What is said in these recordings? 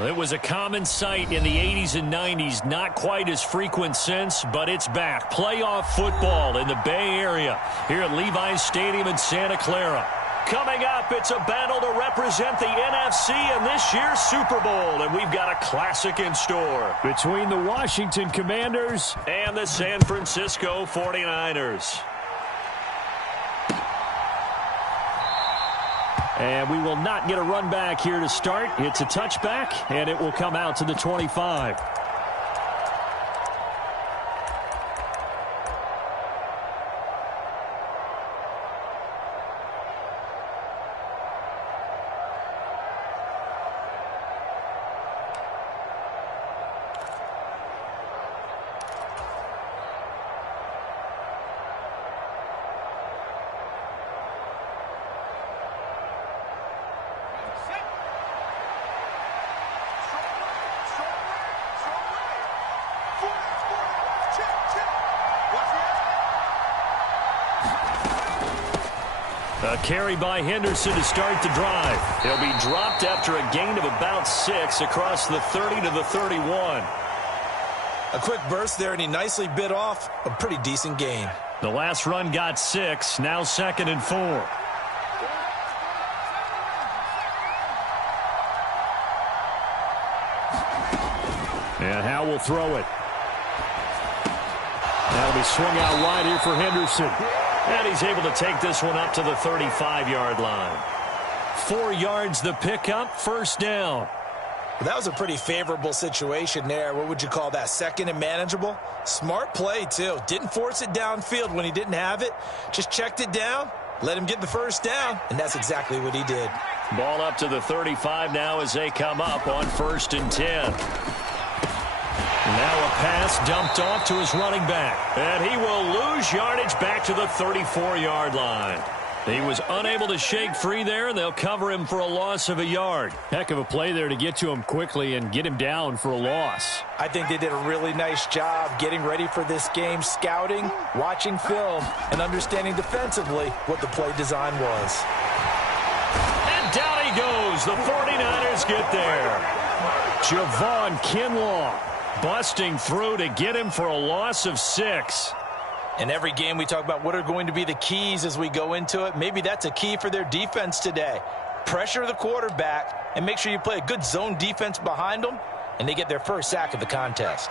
It was a common sight in the 80s and 90s, not quite as frequent since, but it's back. Playoff football in the Bay Area here at Levi's Stadium in Santa Clara. Coming up, it's a battle to represent the NFC in this year's Super Bowl, and we've got a classic in store. Between the Washington Commanders and the San Francisco 49ers. And we will not get a run back here to start. It's a touchback, and it will come out to the 25. A carry by Henderson to start the drive. He'll be dropped after a gain of about 6 across the 30 to the 31. A quick burst there, and he nicely bit off a pretty decent gain. The last run got 6, now 2nd and 4. And Howe will throw it. That'll be swung out wide here for Henderson. And he's able to take this one up to the 35-yard line. 4 yards the pickup, first down. That was a pretty favorable situation there. What would you call that? Second and manageable? Smart play, too. Didn't force it downfield when he didn't have it. Just checked it down, let him get the first down, and that's exactly what he did. Ball up to the 35 now as they come up on 1st and 10. Now a pass dumped off to his running back. And he will lose yardage back to the 34-yard line. He was unable to shake free there, and they'll cover him for a loss of a yard. Heck of a play there to get to him quickly and get him down for a loss. I think they did a really nice job getting ready for this game, scouting, watching film, and understanding defensively what the play design was. And down he goes. The 49ers get there. Javon Kinlaw busting through to get him for a loss of 6. In every game we talk about what are going to be the keys as we go into it. Maybe that's a key for their defense today. Pressure the quarterback and make sure you play a good zone defense behind them, and they get their first sack of the contest.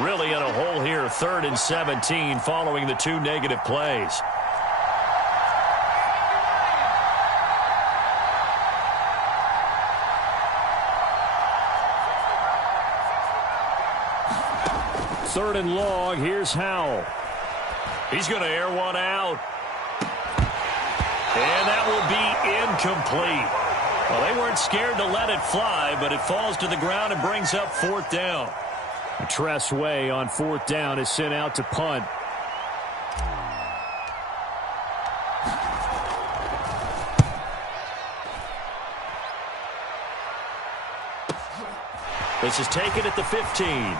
Really in a hole here, 3rd and 17 following the 2 negative plays. Third and long, here's Howell. He's going to air one out. And that will be incomplete. Well, they weren't scared to let it fly, but it falls to the ground and brings up 4th down. Tress Way on 4th down is sent out to punt. This is taken at the 15.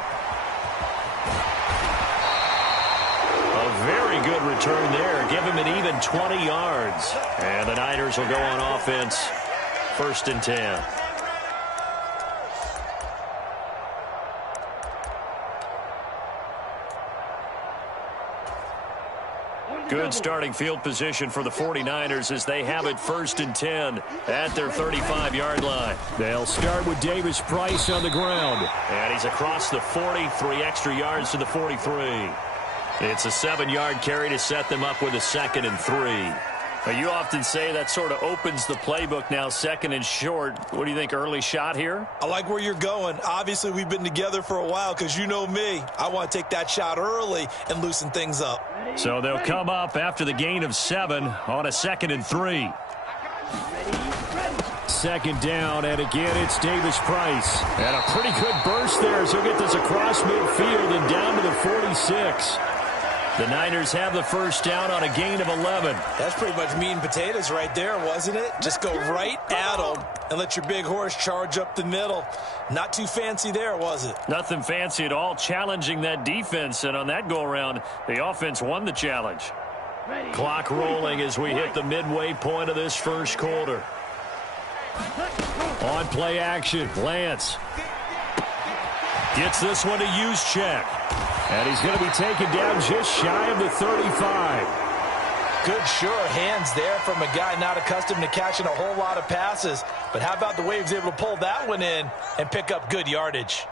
Very good return there. Give him an even 20 yards. And the Niners will go on offense. 1st and 10. Good starting field position for the 49ers as they have it 1st and 10 at their 35-yard line. They'll start with Davis Price on the ground. And he's across the 40, 3 extra yards to the 43. It's a 7-yard carry to set them up with a 2nd and 3. Now, you often say that sort of opens the playbook now, 2nd and short. What do you think, early shot here? I like where you're going. Obviously, we've been together for a while because you know me. I want to take that shot early and loosen things up. So they'll come up after the gain of 7 on a 2nd and 3. 2nd down, and again, it's Davis Price. And a pretty good burst there as he'll get this across midfield and down to the 46. The Niners have the first down on a gain of 11. That's pretty much meat and potatoes right there, wasn't it? Just go right at them and let your big horse charge up the middle. Not too fancy there, was it? Nothing fancy at all, challenging that defense. And on that go-around, the offense won the challenge. Clock rolling as we hit the midway point of this first quarter. On play action, Lance. Gets this one to use check. And he's going to be taken down just shy of the 35. Good, sure hands there from a guy not accustomed to catching a whole lot of passes. But how about the way he was able to pull that one in and pick up good yardage?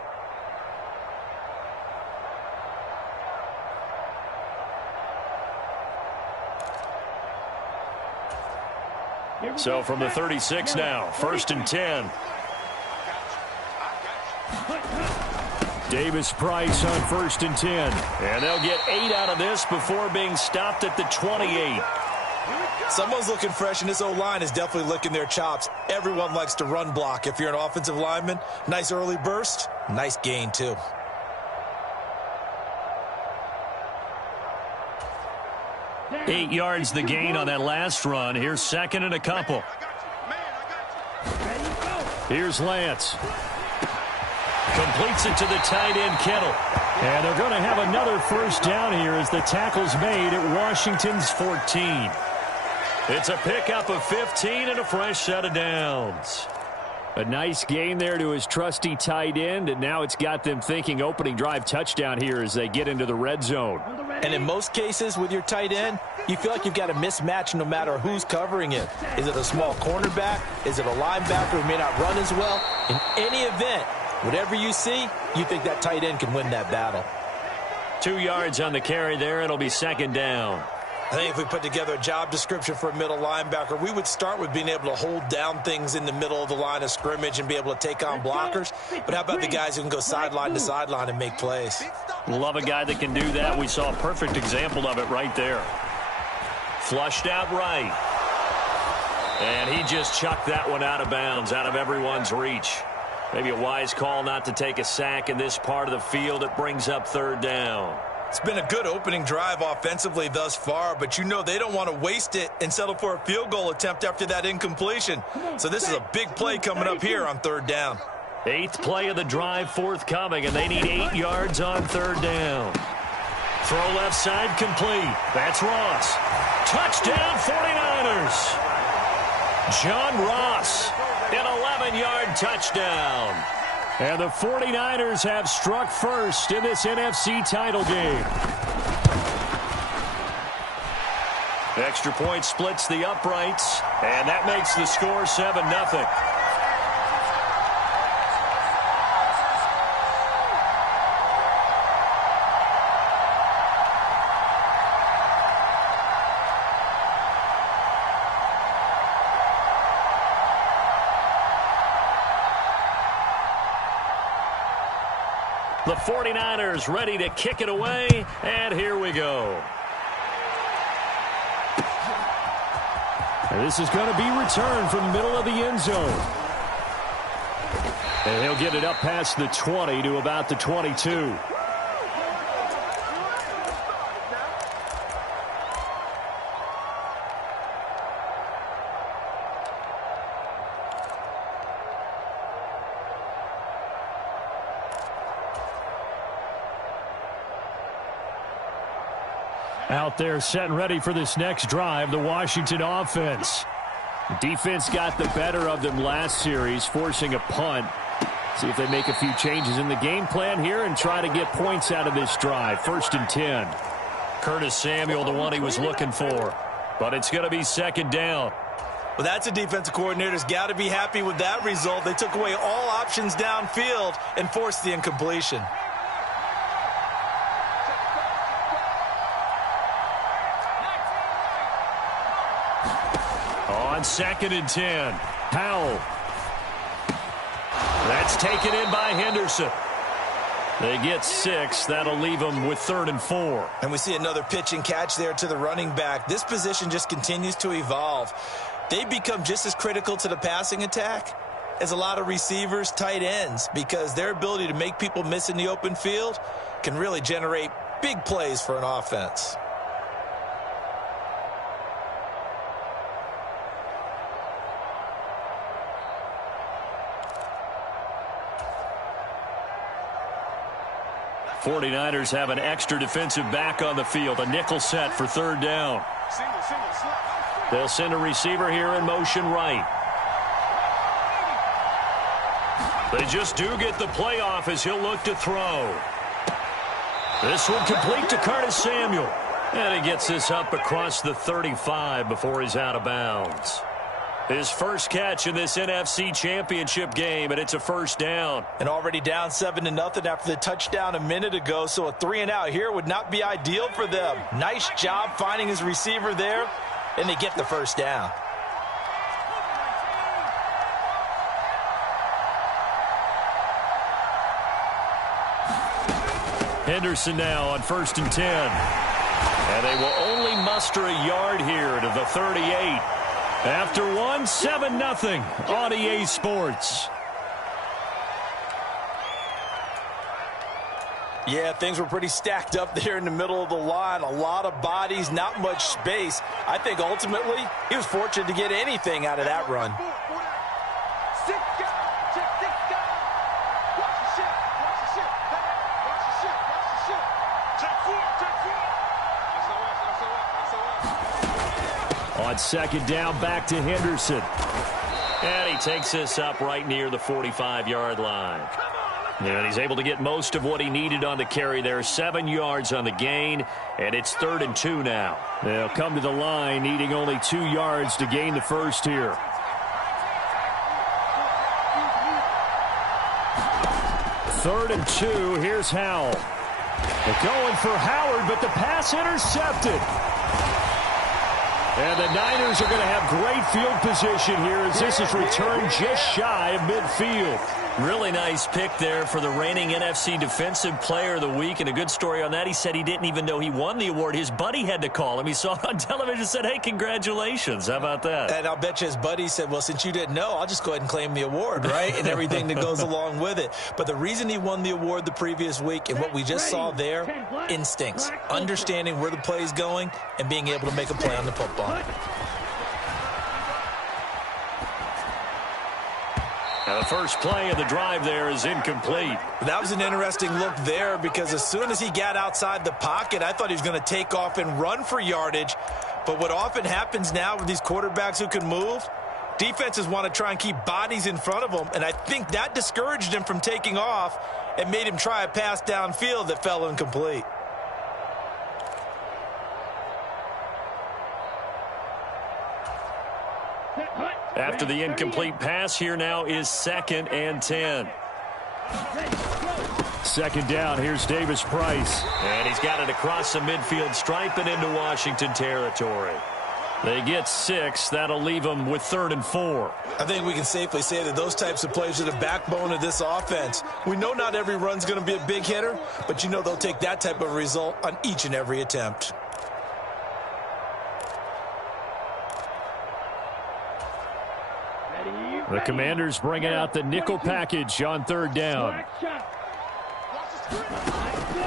So from the 36 now, 1st and 10. Davis Price on 1st and 10. And they'll get 8 out of this before being stopped at the 28. Someone's looking fresh, and this O-line is definitely licking their chops. Everyone likes to run block. If you're an offensive lineman, nice early burst, nice gain too. Eight yards the gain on that last run. Here's 2nd and a couple. Here's Lance. Completes it to the tight end, Kittle. And they're going to have another 1st down here as the tackle's made at Washington's 14. It's a pickup of 15 and a fresh set of downs. A nice gain there to his trusty tight end, and now it's got them thinking opening drive touchdown here as they get into the red zone. And in most cases with your tight end, you feel like you've got a mismatch no matter who's covering it. Is it a small cornerback? Is it a linebacker who may not run as well? In any event, whatever you see, you think that tight end can win that battle. 2 yards on the carry there. It'll be 2nd down. I think if we put together a job description for a middle linebacker, we would start with being able to hold down things in the middle of the line of scrimmage and be able to take on blockers. But how about the guys who can go sideline to sideline and make plays? Love a guy that can do that. We saw a perfect example of it right there. Flushed out right. And he just chucked that one out of bounds, out of everyone's reach. Maybe a wise call not to take a sack in this part of the field. It brings up 3rd down. It's been a good opening drive offensively thus far, but you know they don't want to waste it and settle for a field goal attempt after that incompletion. So this is a big play coming up here on 3rd down. 8th play of the drive forthcoming, and they need 8 yards on 3rd down. Throw left side complete. That's Ross. Touchdown 49ers. John Ross, an 11-yard touchdown. And the 49ers have struck first in this NFC title game. Extra point splits the uprights, and that makes the score 7-0. The 49ers ready to kick it away, and here we go. And this is going to be returned from the middle of the end zone. And he'll get it up past the 20 to about the 22. Out there set and ready for this next drive, the Washington offense. Defense got the better of them last series, forcing a punt. See if they make a few changes in the game plan here and try to get points out of this drive. 1st and 10. Curtis Samuel, the one he was looking for. But it's going to be 2nd down. Well, that's a defensive coordinator's got to be happy with that result. They took away all options downfield and forced the incompletion. On 2nd and 10, Powell. That's taken in by Henderson. They get 6. That'll leave them with 3rd and 4. And we see another pitch and catch there to the running back. This position just continues to evolve. They become just as critical to the passing attack as a lot of receivers, tight ends, because their ability to make people miss in the open field can really generate big plays for an offense. '49ers have an extra defensive back on the field, a nickel set for 3rd down. They'll send a receiver here in motion right. They just do get the playoff as he'll look to throw. This one complete to Curtis Samuel. And he gets this up across the 35 before he's out of bounds. His first catch in this NFC Championship game, and it's a first down. And already down 7-0 after the touchdown a minute ago, so a 3-and-out here would not be ideal for them. Nice job finding his receiver there, and they get the first down. Henderson now on 1st and 10. And they will only muster a yard here to the 38. After 7-0 on EA Sports. Yeah, things were pretty stacked up there in the middle of the line. A lot of bodies, not much space. I think ultimately he was fortunate to get anything out of that run. On 2nd down, back to Henderson. And he takes this up right near the 45-yard line. And he's able to get most of what he needed on the carry there. 7 yards on the gain, and it's 3rd and 2 now. They'll come to the line needing only 2 yards to gain the first here. 3rd and 2, here's Howell. They're going for Howard, but the pass intercepted. And the Niners are going to have great field position here as this is returned just shy of midfield. Really nice pick there for the reigning NFC Defensive Player of the Week. And a good story on that, he said he didn't even know he won the award. His buddy had to call him. He saw it on television and said, hey, congratulations. How about that? And I'll bet you his buddy said, well, since you didn't know, I'll just go ahead and claim the award, right? And everything that goes along with it. But the reason he won the award the previous week and what we just saw there, instincts, understanding where the play is going and being able to make a play on the football. Now the first play of the drive there is incomplete. That was an interesting look there because as soon as he got outside the pocket, I thought he was going to take off and run for yardage. But what often happens now with these quarterbacks who can move, defenses want to try and keep bodies in front of them, and I think that discouraged him from taking off and made him try a pass downfield that fell incomplete. After the incomplete pass, here now is 2nd and 10. 2nd down, here's Davis Price. And he's got it across the midfield stripe and into Washington territory. They get 6. That'll leave them with 3rd and 4. I think we can safely say that those types of plays are the backbone of this offense. We know not every run's going to be a big hitter, but you know they'll take that type of result on each and every attempt. The Commanders bringing out the nickel package on 3rd down.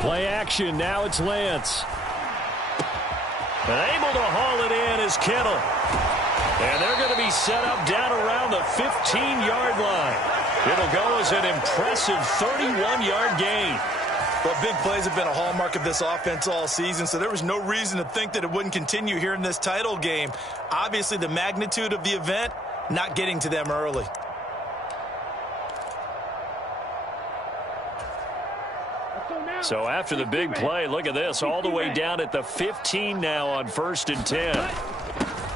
Play action. Now it's Lance. And able to haul it in is Kittle. And they're going to be set up down around the 15-yard line. It'll go as an impressive 31-yard gain. Well, big plays have been a hallmark of this offense all season, so there was no reason to think that it wouldn't continue here in this title game. Obviously, the magnitude of the event not getting to them early. So after the big play, look at this, all the way down at the 15 now on 1st and 10.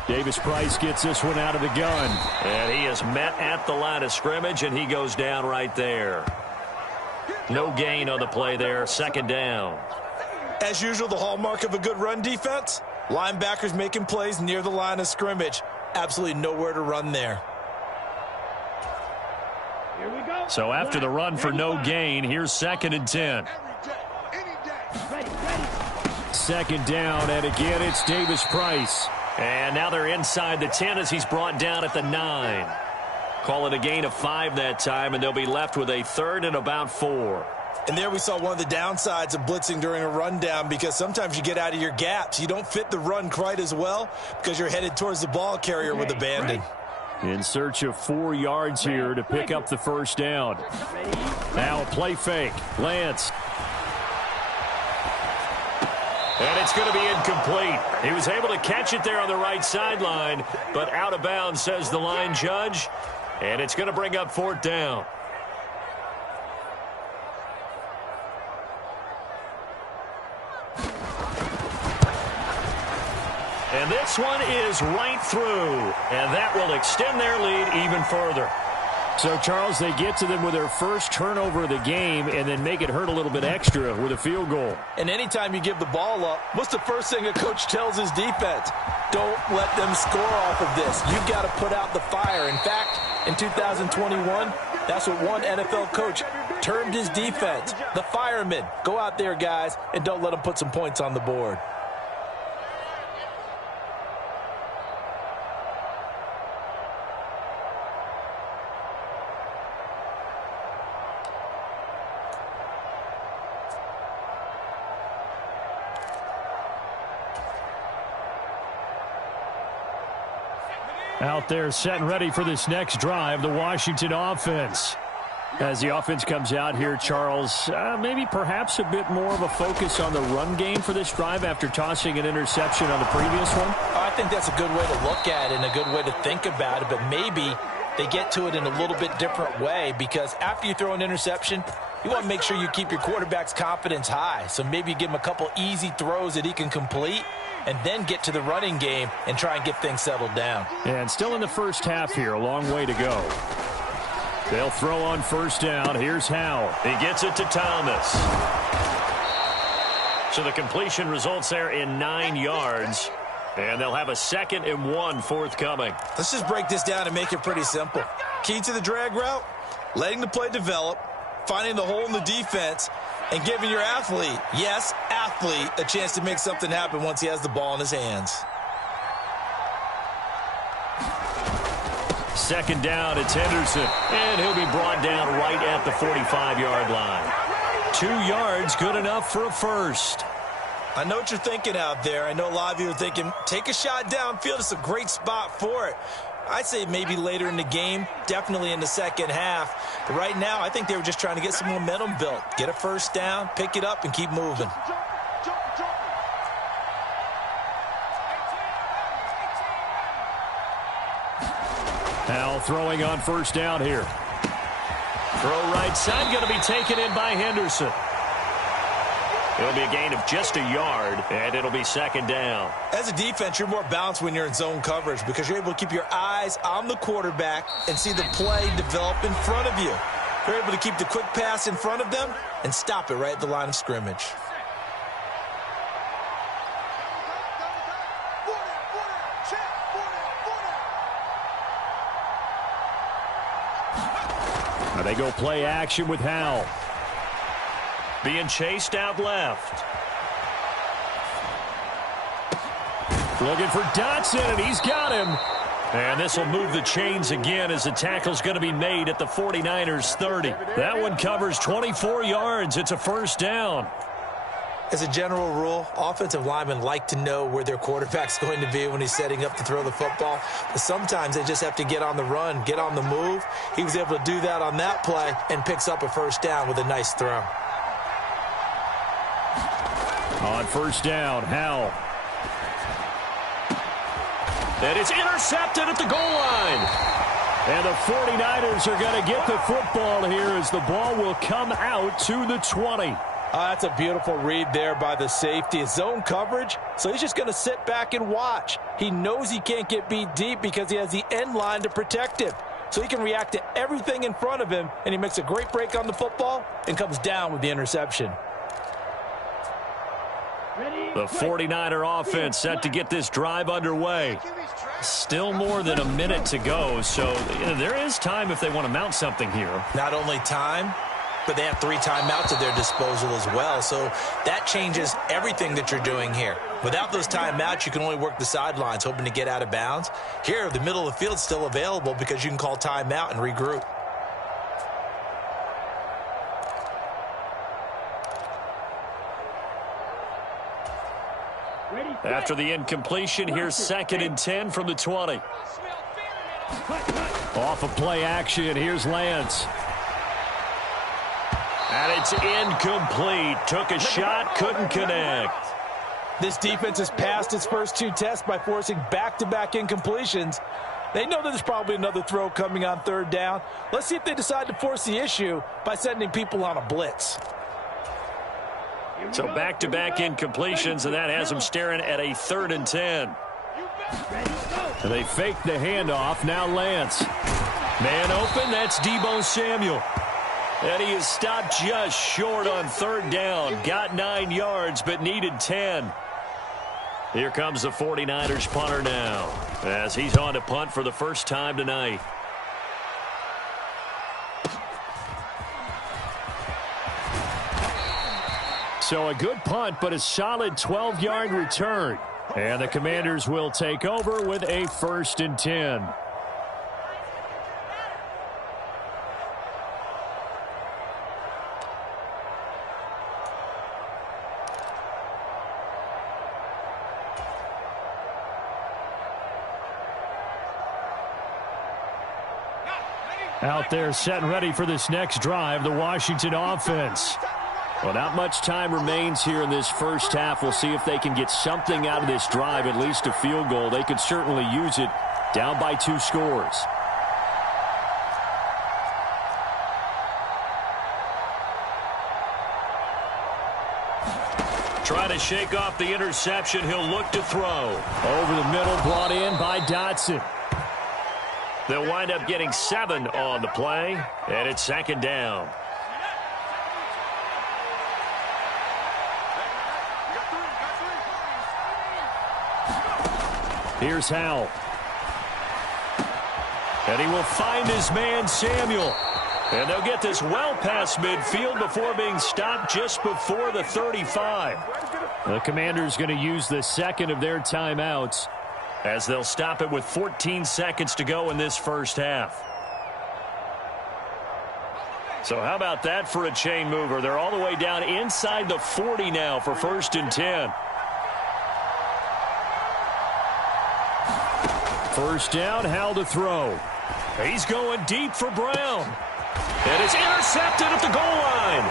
Davis Price gets this one out of the gun. And he is met at the line of scrimmage, and he goes down right there. No gain on the play there, 2nd down. As usual, the hallmark of a good run defense, linebackers making plays near the line of scrimmage. Absolutely nowhere to run there. So after the run for no gain, here's 2nd and 10. 2nd down, and again it's Davis Price. And now they're inside the 10 as he's brought down at the 9. Call it a gain of 5 that time, and they'll be left with a 3rd and about 4. And there we saw one of the downsides of blitzing during a rundown because sometimes you get out of your gaps. You don't fit the run quite as well because you're headed towards the ball carrier with abandon. In search of 4 yards here to pick up the first down. Now a play fake. Lance. And it's going to be incomplete. He was able to catch it there on the right sideline, but out of bounds, says the line judge. And it's going to bring up 4th down. And this one is right through. And that will extend their lead even further. So, Charles, they get to them with their first turnover of the game and then make it hurt a little bit extra with a field goal. And anytime you give the ball up, what's the first thing a coach tells his defense? Don't let them score off of this. You've got to put out the fire. In fact, in 2021, that's what one NFL coach termed his defense. The firemen. Go out there, guys, and don't let them put some points on the board. Out there set and ready for this next drive, the Washington offense. As the offense comes out here, Charles, maybe perhaps a bit more of a focus on the run game for this drive after tossing an interception on the previous one? I think that's a good way to look at it and a good way to think about it, but maybe they get to it in a little bit different way, because after you throw an interception, you want to make sure you keep your quarterback's confidence high. So maybe you give him a couple easy throws that he can complete and then get to the running game and try and get things settled down. And still in the first half here, a long way to go. They'll throw on first down. Here's Howell. He gets it to Thomas. So the completion results there in 9 yards. And they'll have a 2nd and 1 forthcoming. Let's just break this down and make it pretty simple. Key to the drag route, letting the play develop, finding the hole in the defense, and giving your athlete, yes, athlete, a chance to make something happen once he has the ball in his hands. 2nd down, it's Henderson. And he'll be brought down right at the 45-yard line. 2 yards, good enough for a first. I know what you're thinking out there. I know a lot of you are thinking, take a shot downfield. It's a great spot for it. I'd say maybe later in the game, definitely in the second half. But right now, I think they were just trying to get some momentum built. Get a first down, pick it up, and keep moving. Howell throwing on first down here. Throw right side, going to be taken in by Henderson. It'll be a gain of just a yard, and it'll be 2nd down. As a defense, you're more balanced when you're in zone coverage because you're able to keep your eyes on the quarterback and see the play develop in front of you. You're able to keep the quick pass in front of them and stop it right at the line of scrimmage. Now they go play action with Howell. Being chased out left. Looking for Dotson, and he's got him. And this will move the chains again as the tackle's going to be made at the 49ers 30. That one covers 24 yards. It's a first down. As a general rule, offensive linemen like to know where their quarterback's going to be when he's setting up to throw the football. But sometimes they just have to get on the run, get on the move. He was able to do that on that play and picks up a first down with a nice throw. On first down, Howell. And it's intercepted at the goal line. And the 49ers are going to get the football here as the ball will come out to the 20. That's a beautiful read there by the safety. It's zone coverage, so he's just going to sit back and watch. He knows he can't get beat deep because he has the end line to protect him. So he can react to everything in front of him, and he makes a great break on the football and comes down with the interception. The 49er offense set to get this drive underway. Still more than a minute to go, so there is time if they want to mount something here. Not only time, but they have 3 timeouts at their disposal as well, so that changes everything that you're doing here. Without those timeouts, you can only work the sidelines, hoping to get out of bounds. Here, the middle of the field's still available because you can call timeout and regroup. After the incompletion, here's 2nd and 10 from the 20. Off of play action, here's Lance. And it's incomplete. Took a shot, couldn't connect. This defense has passed its first 2 tests by forcing back-to-back incompletions. They know that there's probably another throw coming on 3rd down. Let's see if they decide to force the issue by sending people on a blitz. So back-to-back incompletions, and that has them staring at a 3rd and 10. They fake the handoff. Now Lance. Man open. That's Deebo Samuel. And he is stopped just short on third down. Got 9 yards, but needed 10. Here comes the 49ers punter now, as he's on to punt for the first time tonight. So a good punt, but a solid 12-yard return. And the Commanders will take over with a 1st and 10. Out there set and ready for this next drive, the Washington offense. Well, not much time remains here in this first half. We'll see if they can get something out of this drive, at least a field goal. They could certainly use it, down by 2 scores. Trying to shake off the interception. He'll look to throw. Over the middle, brought in by Dotson. They'll wind up getting 7 on the play, and it's 2nd down. Here's Howell. And he will find his man, Samuel. And they'll get this well past midfield before being stopped just before the 35. The Commanders going to use the second of their timeouts, as they'll stop it with 14 seconds to go in this first half. So how about that for a chain mover? They're all the way down inside the 40 now for 1st and 10. First down, Howell to throw. He's going deep for Brown. And it's intercepted at the goal line.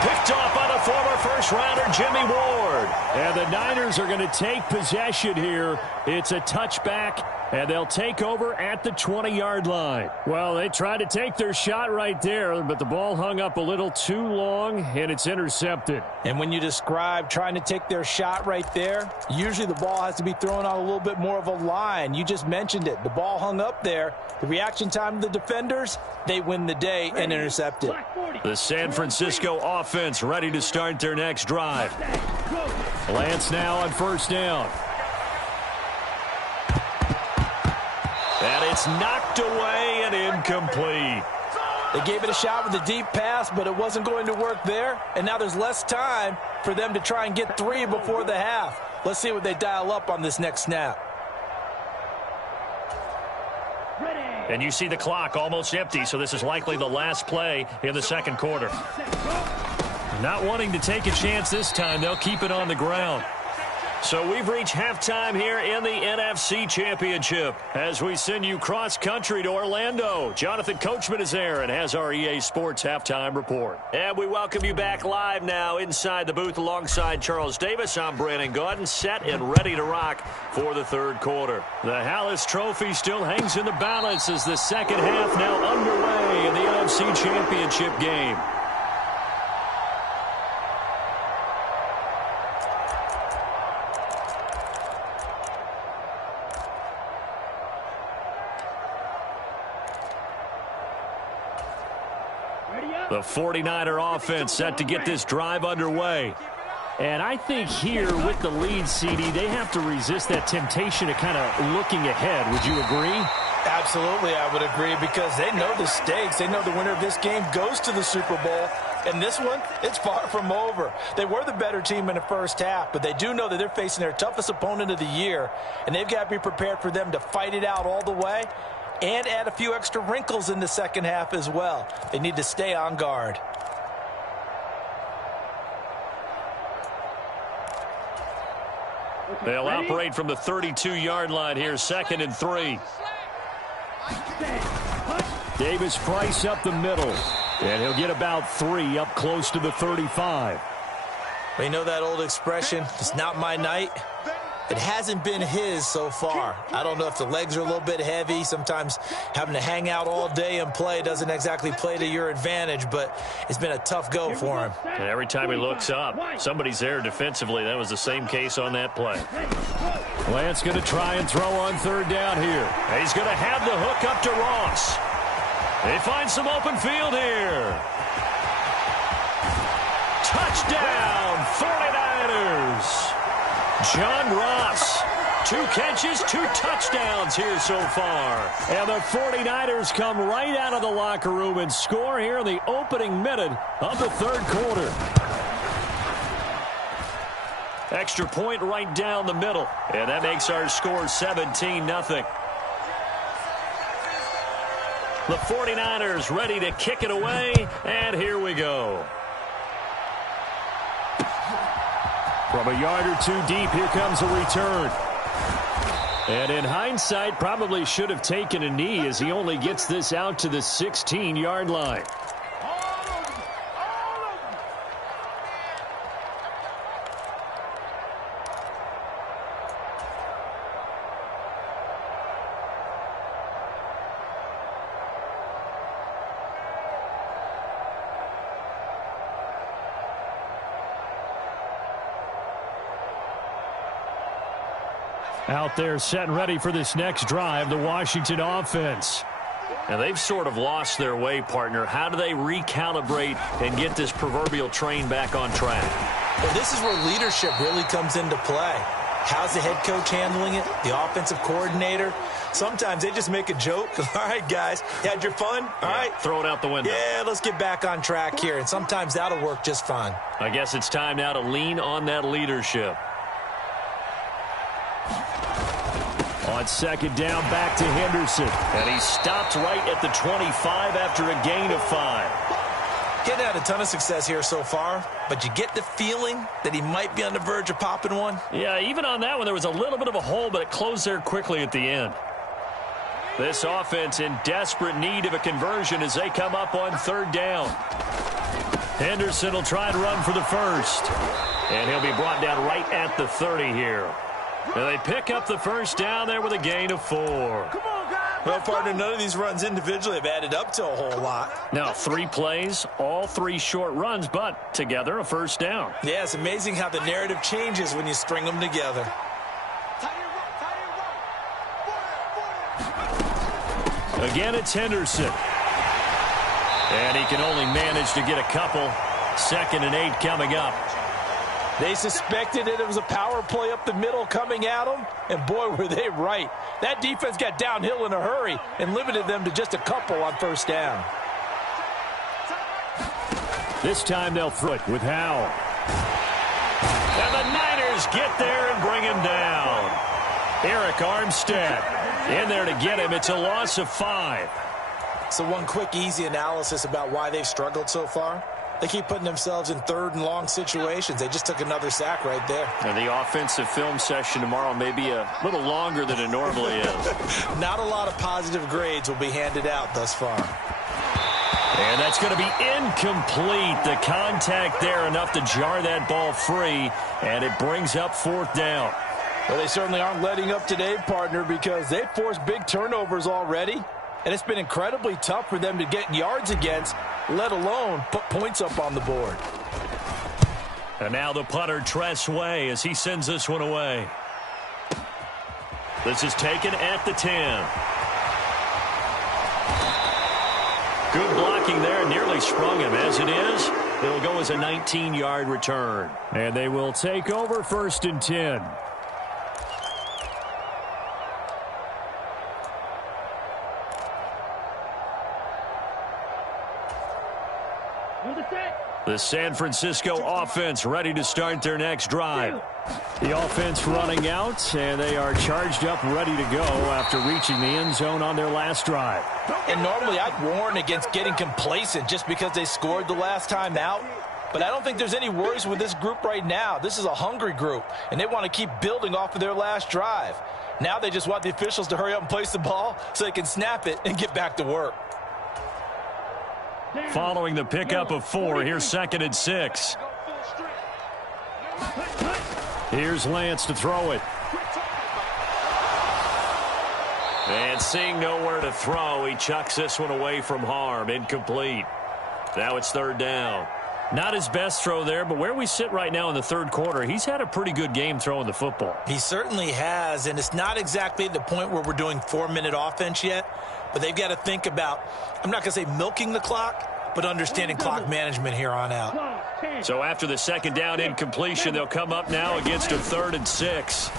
Picked off by the former first-rounder Jimmy Ward. And the Niners are going to take possession here. It's a touchback, and they'll take over at the 20-yard line. Well, they tried to take their shot right there, but the ball hung up a little too long, and it's intercepted. And when you describe trying to take their shot right there, usually the ball has to be thrown on a little bit more of a line. You just mentioned it. The ball hung up there. The reaction time of the defenders, they win the day and intercept it. The San Francisco offense ready to start their next drive. Lance now on first down. And it's knocked away and incomplete. They gave it a shot with a deep pass, but it wasn't going to work there. And now there's less time for them to try and get 3 before the half. Let's see what they dial up on this next snap. And you see the clock almost empty, so this is likely the last play in the second quarter. Not wanting to take a chance this time, they'll keep it on the ground. So we've reached halftime here in the NFC Championship as we send you cross-country to Orlando. Jonathan Coachman is there and has our EA Sports halftime report. And we welcome you back live now inside the booth alongside Charles Davis. I'm Brandon Gaudin, set and ready to rock for the third quarter. The Hallis Trophy still hangs in the balance as the second half now underway in the NFC Championship game. The 49er offense set to get this drive underway. And I think here with the lead, CD, they have to resist that temptation to kind of looking ahead. Would you agree? Absolutely, I would agree, because they know the stakes. They know the winner of this game goes to the Super Bowl. And this one, it's far from over. They were the better team in the first half, but they do know that they're facing their toughest opponent of the year, and they've got to be prepared for them to fight it out all the way and add a few extra wrinkles in the second half as well. They need to stay on guard. They'll operate from the 32-yard line here, 2nd and 3. Davis Price up the middle, and he'll get about 3 up close to the 35. You know that old expression, it's not my night? It hasn't been his so far. I don't know if the legs are a little bit heavy. Sometimes having to hang out all day and play doesn't exactly play to your advantage, but it's been a tough go for him. And every time he looks up, somebody's there defensively. That was the same case on that play. Lance going to try and throw on third down here. He's going to have the hook up to Ross. They find some open field here. Touchdown, 49ers. John Ross, 2 catches, 2 touchdowns here so far. And the 49ers come right out of the locker room and score here in the opening minute of the third quarter. Extra point right down the middle. And that makes our score 17-0. The 49ers ready to kick it away. And here we go. From a yard or 2 deep, here comes a return. And in hindsight, probably should have taken a knee as he only gets this out to the 16-yard line. Out there set and ready for this next drive, the Washington offense. And they've sort of lost their way, partner. How do they recalibrate and get this proverbial train back on track? Well, this is where leadership really comes into play. How's the head coach handling it? The offensive coordinator? Sometimes they just make a joke. All right, guys, you had your fun? All right. Throw it out the window. Yeah, let's get back on track here. And sometimes that'll work just fine. I guess it's time now to lean on that leadership. On second down, back to Henderson. And he stopped right at the 25 after a gain of 5. He hasn't had a ton of success here so far, but you get the feeling that he might be on the verge of popping one. Yeah, even on that one, there was a little bit of a hole, but it closed there quickly at the end. This offense in desperate need of a conversion as they come up on third down. Henderson will try and run for the first. And he'll be brought down right at the 30 here. And they pick up the first down there with a gain of 4. Well, partner, none of these runs individually have added up to a whole lot. Now, 3 plays, all 3 short runs, but together a first down. Yeah, it's amazing how the narrative changes when you string them together. Again, it's Henderson. And he can only manage to get a couple. 2nd and 8 coming up. They suspected it was a power play up the middle coming at them, and boy, were they right. That defense got downhill in a hurry and limited them to just a couple on first down. This time they'll throw it with Howell. And the Niners get there and bring him down. Eric Armstead in there to get him. It's a loss of 5. So one quick, easy analysis about why they've struggled so far. They keep putting themselves in 3rd and long situations. They just took another sack right there. And the offensive film session tomorrow may be a little longer than it normally is. Not a lot of positive grades will be handed out thus far. And that's going to be incomplete. The contact there enough to jar that ball free, and it brings up 4th down. Well, they certainly aren't letting up today, partner, because they've forced big turnovers already. And it's been incredibly tough for them to get yards against, let alone put points up on the board. And now the punter, Tress Way, as he sends this one away. This is taken at the 10. Good blocking there, nearly sprung him. As it is, it'll go as a 19-yard return. And they will take over 1st and 10. The San Francisco offense ready to start their next drive. The offense running out, and they are charged up, ready to go after reaching the end zone on their last drive. And normally I'd warn against getting complacent just because they scored the last time out. But I don't think there's any worries with this group right now. This is a hungry group, and they want to keep building off of their last drive. Now they just want the officials to hurry up and place the ball so they can snap it and get back to work. Following the pickup of 4, here's 2nd and 6. Here's Lance to throw it. And seeing nowhere to throw, he chucks this one away from harm. Incomplete. Now it's third down. Not his best throw there, but where we sit right now in the third quarter, he's had a pretty good game throwing the football. He certainly has, and it's not exactly the point where we're doing 4-minute offense yet, but they've got to think about, I'm not going to say milking the clock, but understanding clock management here on out. So after the second down incompletion, they'll come up now against a 3rd and 6.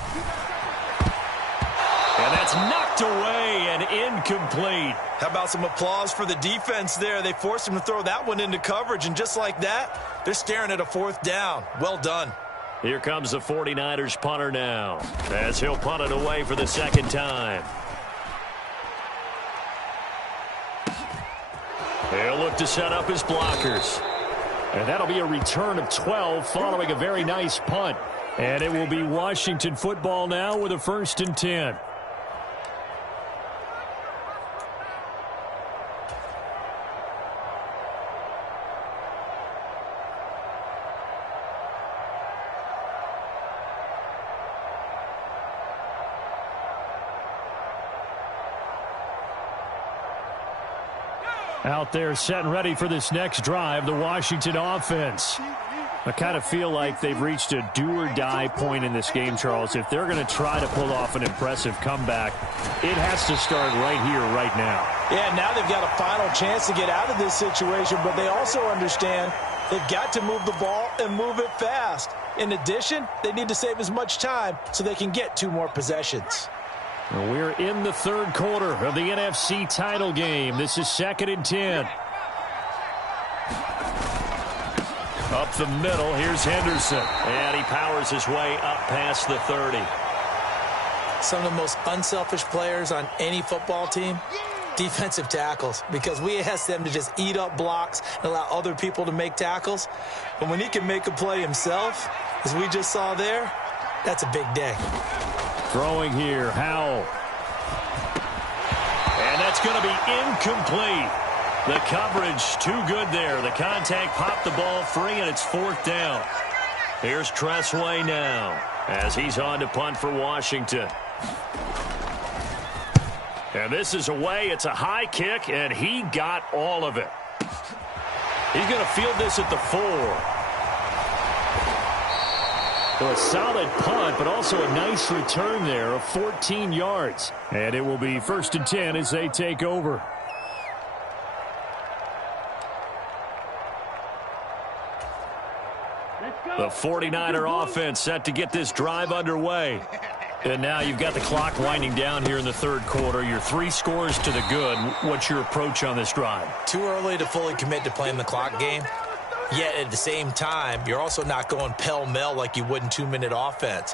And that's knocked away and incomplete. How about some applause for the defense there? They forced him to throw that one into coverage, and just like that, they're staring at a 4th down. Well done. Here comes the 49ers punter now, as he'll punt it away for the second time. He'll look to set up his blockers. And that'll be a return of 12 following a very nice punt. And it will be Washington football now with a 1st and 10. Out there set and ready for this next drive, the Washington offense. I kind of feel like they've reached a do-or-die point in this game, Charles. If they're going to try to pull off an impressive comeback, it has to start right here, right now. Yeah, now they've got a final chance to get out of this situation, but they also understand they've got to move the ball and move it fast. In addition, they need to save as much time so they can get 2 more possessions. We're in the third quarter of the NFC title game. This is 2nd and 10. Up the middle, here's Henderson. And he powers his way up past the 30. Some of the most unselfish players on any football team, defensive tackles, because we ask them to just eat up blocks and allow other people to make tackles. But when he can make a play himself, as we just saw there, that's a big day. Throwing here, Howell. And that's going to be incomplete. The coverage too good there. The contact popped the ball free, and it's 4th down. Here's Tressway now as he's on to punt for Washington. And this is away. It's a high kick, and he got all of it. He's going to field this at the 4. So a solid punt, but also a nice return there of 14 yards. And it will be 1st and 10 as they take over. The 49er offense set to get this drive underway. And now you've got the clock winding down here in the third quarter. You're 3 scores to the good. What's your approach on this drive? Too early to fully commit to playing the clock game. Yet at the same time, you're also not going pell-mell like you would in 2-minute offense.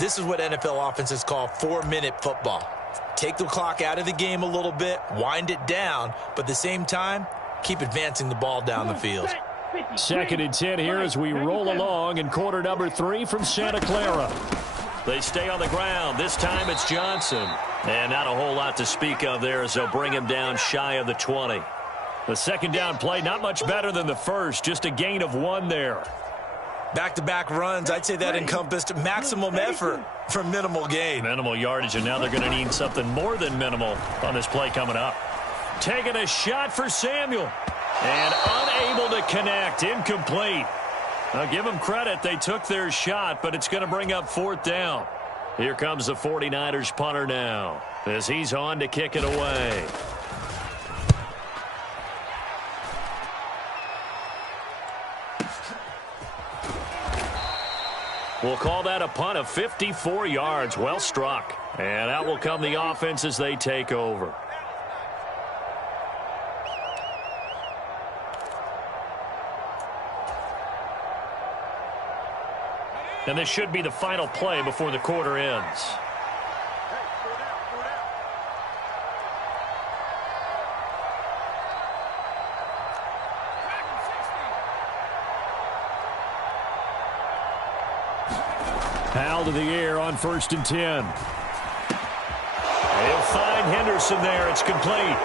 This is what NFL offenses call 4-minute football. Take the clock out of the game a little bit, wind it down, but at the same time, keep advancing the ball down the field. 2nd and 10 here as we roll along in quarter number 3 from Santa Clara. They stay on the ground. This time it's Johnson. And not a whole lot to speak of there as they'll bring him down shy of the 20. The second down play, not much better than the first, just a gain of 1 there. Back-to-back runs, I'd say that encompassed maximum effort for minimal gain. Minimal yardage, and now they're going to need something more than minimal on this play coming up. Taking a shot for Samuel. And unable to connect, incomplete. Now give them credit, they took their shot, but it's going to bring up 4th down. Here comes the 49ers punter now as he's on to kick it away. We'll call that a punt of 54 yards. Well struck. And out will come the offense as they take over. And this should be the final play before the quarter ends. Howell to the air on 1st and 10. He'll find Henderson there. It's complete.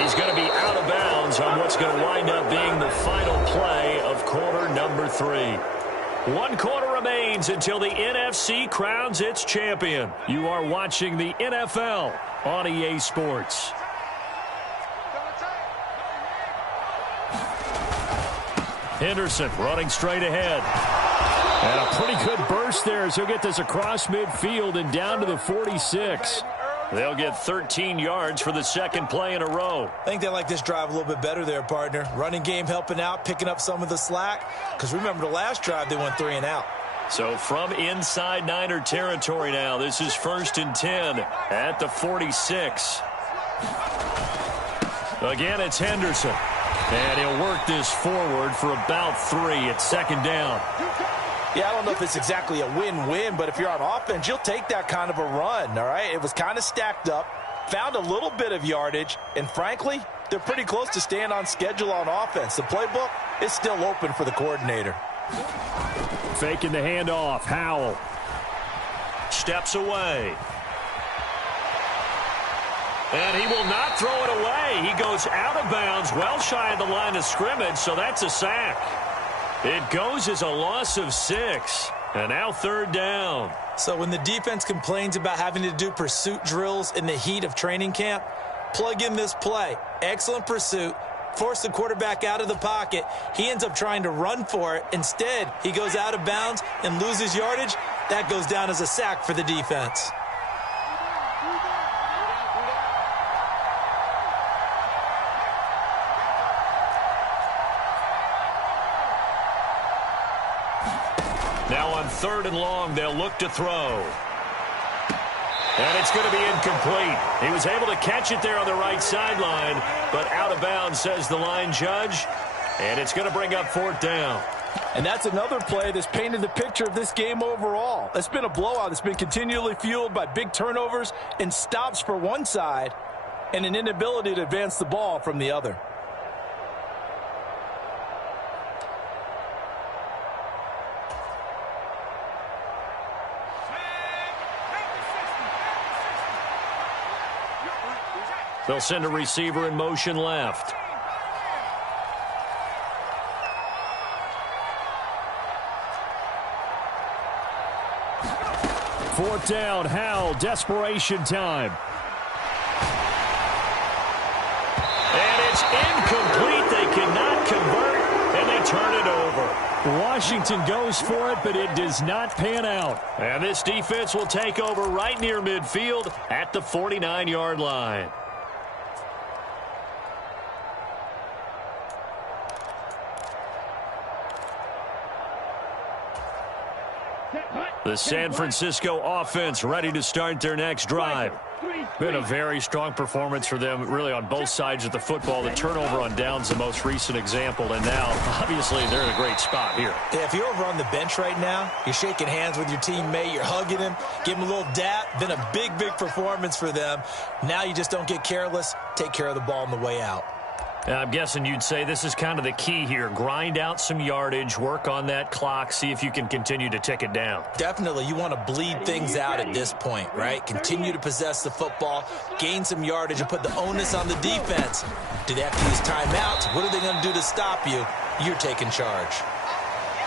He's going to be out of bounds on what's going to wind up being the final play of quarter number 3. 1 quarter remains until the NFC crowns its champion. You are watching the NFL on EA Sports. Henderson running straight ahead. And a pretty good burst there as he'll get this across midfield and down to the 46. They'll get 13 yards for the second play in a row. I think they like this drive a little bit better there, partner. Running game helping out, picking up some of the slack. Because remember, the last drive they went 3 and out. So from inside Niner territory now, this is 1st and 10 at the 46. Again, it's Henderson. And he'll work this forward for about 3 at 2nd down. Yeah, I don't know if it's exactly a win-win, but if you're on offense, you'll take that kind of a run, all right? It was kind of stacked up, found a little bit of yardage, and frankly, they're pretty close to staying on schedule on offense. The playbook is still open for the coordinator. Faking the handoff. Howell steps away. And he will not throw it away. He goes out of bounds, well shy of the line of scrimmage, so that's a sack. It goes as a loss of 6. And now 3rd down. So when the defense complains about having to do pursuit drills in the heat of training camp, plug in this play. Excellent pursuit. Force the quarterback out of the pocket. He ends up trying to run for it. Instead, he goes out of bounds and loses yardage. That goes down as a sack for the defense. Now on 3rd and long, they'll look to throw. And it's going to be incomplete. He was able to catch it there on the right sideline, but out of bounds, says the line judge. And it's going to bring up 4th down. And that's another play that's painted the picture of this game overall. It's been a blowout. It's been continually fueled by big turnovers and stops for one side and an inability to advance the ball from the other. They'll send a receiver in motion left. Fourth down, Howell, desperation time. And it's incomplete. They cannot convert, and they turn it over. Washington goes for it, but it does not pan out. And this defense will take over right near midfield at the 49-yard line. The San Francisco offense ready to start their next drive. Been a very strong performance for them, really, on both sides of the football. The turnover on downs, the most recent example, and now, obviously, they're in a great spot here. Yeah, if you're over on the bench right now, you're shaking hands with your teammate, you're hugging him, give him a little dap. Been a big, big performance for them. Now you just don't get careless. Take care of the ball on the way out. I'm guessing you'd say this is kind of the key here. Grind out some yardage, work on that clock, see if you can continue to tick it down. Definitely. You want to bleed things out at this point, right? Continue to possess the football, gain some yardage, and put the onus on the defense. Do they have to use timeouts? What are they going to do to stop you? You're taking charge.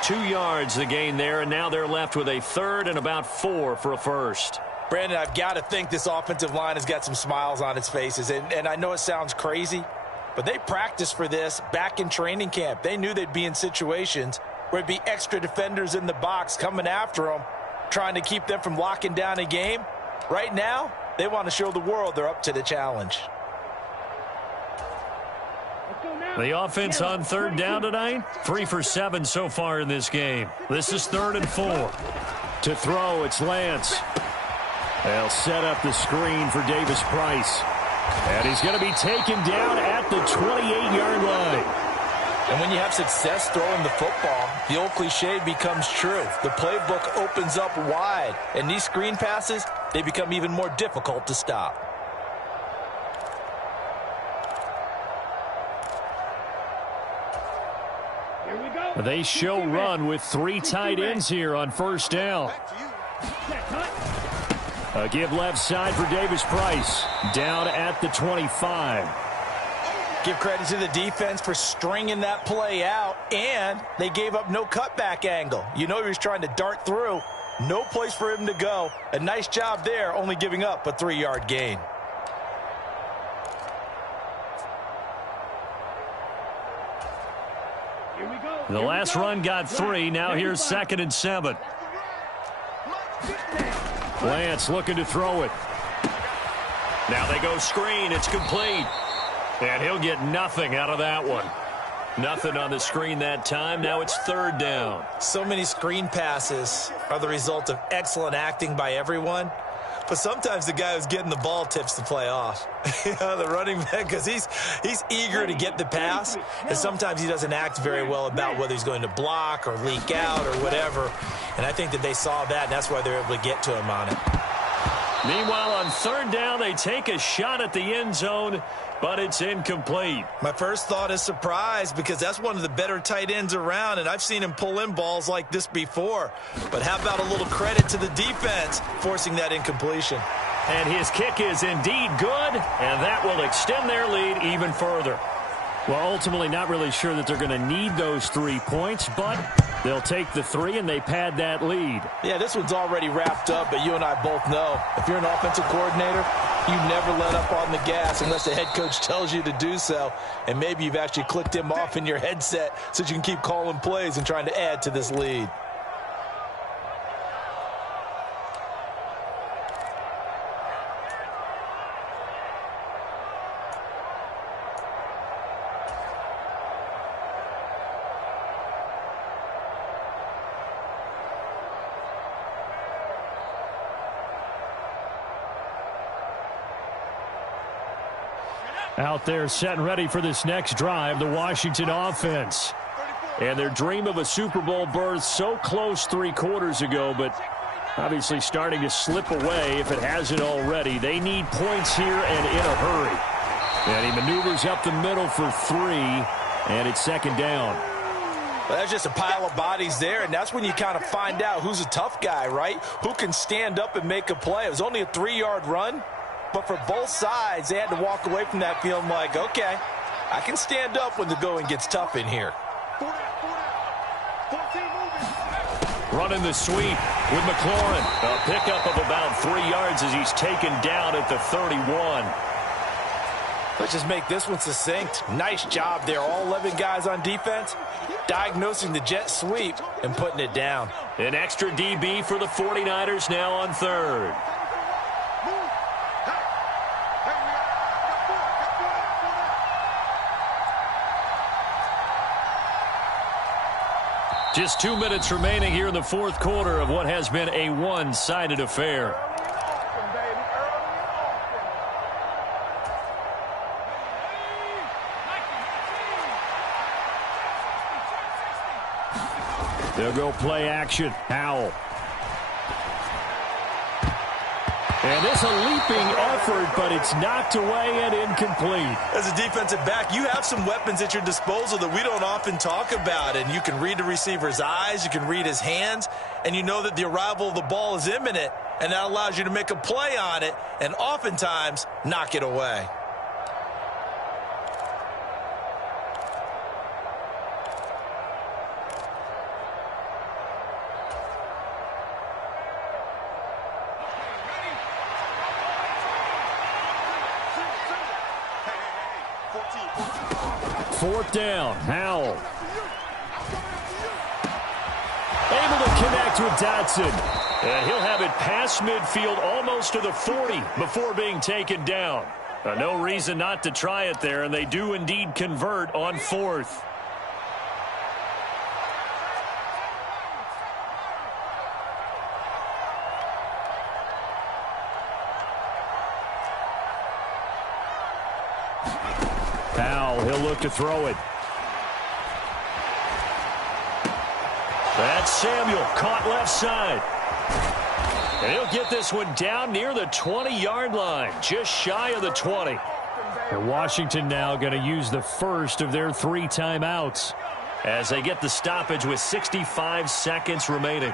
2 yards the gain there, and now they're left with a 3rd and about 4 for a first. Brandon, I've got to think this offensive line has got some smiles on its faces, and I know it sounds crazy, but they practiced for this back in training camp. They knew they'd be in situations where it'd be extra defenders in the box coming after them, trying to keep them from locking down a game. Right now, they want to show the world they're up to the challenge. The offense on 3rd down tonight, 3 for 7 so far in this game. This is 3rd and 4. To throw, it's Lance. They'll set up the screen for Davis Price. And he's going to be taken down at the 28-yard line. And when you have success throwing the football, the old cliche becomes true. The playbook opens up wide. And these screen passes, they become even more difficult to stop. They show run with 3 tight ends here on 1st down. A give left side for Davis Price. Down at the 25. Give credit to the defense for stringing that play out, and they gave up no cutback angle. You know he was trying to dart through. No place for him to go. A nice job there, only giving up a 3-yard gain. The last run got 3. Now here's 2nd and 7. Lance looking to throw it. Now they go screen. It's complete. And he'll get nothing out of that one. Nothing on the screen that time. Now it's 3rd down. So many screen passes are the result of excellent acting by everyone. But sometimes the guy who's getting the ball tips the play off. The running back, because he's eager to get the pass, and sometimes he doesn't act very well about whether he's going to block or leak out or whatever. And I think that they saw that, and that's why they're able to get to him on it. Meanwhile, on 3rd down, they take a shot at the end zone, but it's incomplete. My first thought is surprise, because that's one of the better tight ends around, and I've seen him pull in balls like this before. But how about a little credit to the defense forcing that incompletion? And his kick is indeed good, and that will extend their lead even further. Well, ultimately not really sure that they're going to need those 3 points, but they'll take the 3 and they pad that lead. Yeah, this one's already wrapped up, but you and I both know if you're an offensive coordinator, you never let up on the gas unless the head coach tells you to do so. And maybe you've actually clicked him off in your headset so you can keep calling plays and trying to add to this lead. Out there set and ready for this next drive, the Washington offense. And their dream of a Super Bowl berth so close 3 quarters ago, but obviously starting to slip away if it hasn't already. They need points here and in a hurry. And he maneuvers up the middle for 3, and it's 2nd down. Well, that's just a pile of bodies there, and that's when you kind of find out who's a tough guy, right? Who can stand up and make a play. It was only a 3-yard run. But for both sides, they had to walk away from that feeling like, okay, I can stand up when the going gets tough in here. Running the sweep with McLaurin. A pickup of about 3 yards as he's taken down at the 31. Let's just make this one succinct. Nice job there. All 11 guys on defense diagnosing the jet sweep and putting it down. An extra DB for the 49ers now on 3rd. Just 2 minutes remaining here in the 4th quarter of what has been a one-sided affair. They'll go play action. Howell. And it's a leaping effort, but it's knocked away and incomplete. As a defensive back, you have some weapons at your disposal that we don't often talk about. And you can read the receiver's eyes, you can read his hands, and you know that the arrival of the ball is imminent. And that allows you to make a play on it and oftentimes knock it away. Fourth down, Howell. Able to connect with Dotson. And he'll have it past midfield almost to the 40 before being taken down. No reason not to try it there, and they do indeed convert on 4th. He'll look to throw it. That's Samuel, caught left side. And he'll get this one down near the 20-yard line, just shy of the 20. And Washington now going to use the first of their 3 timeouts as they get the stoppage with 65 seconds remaining.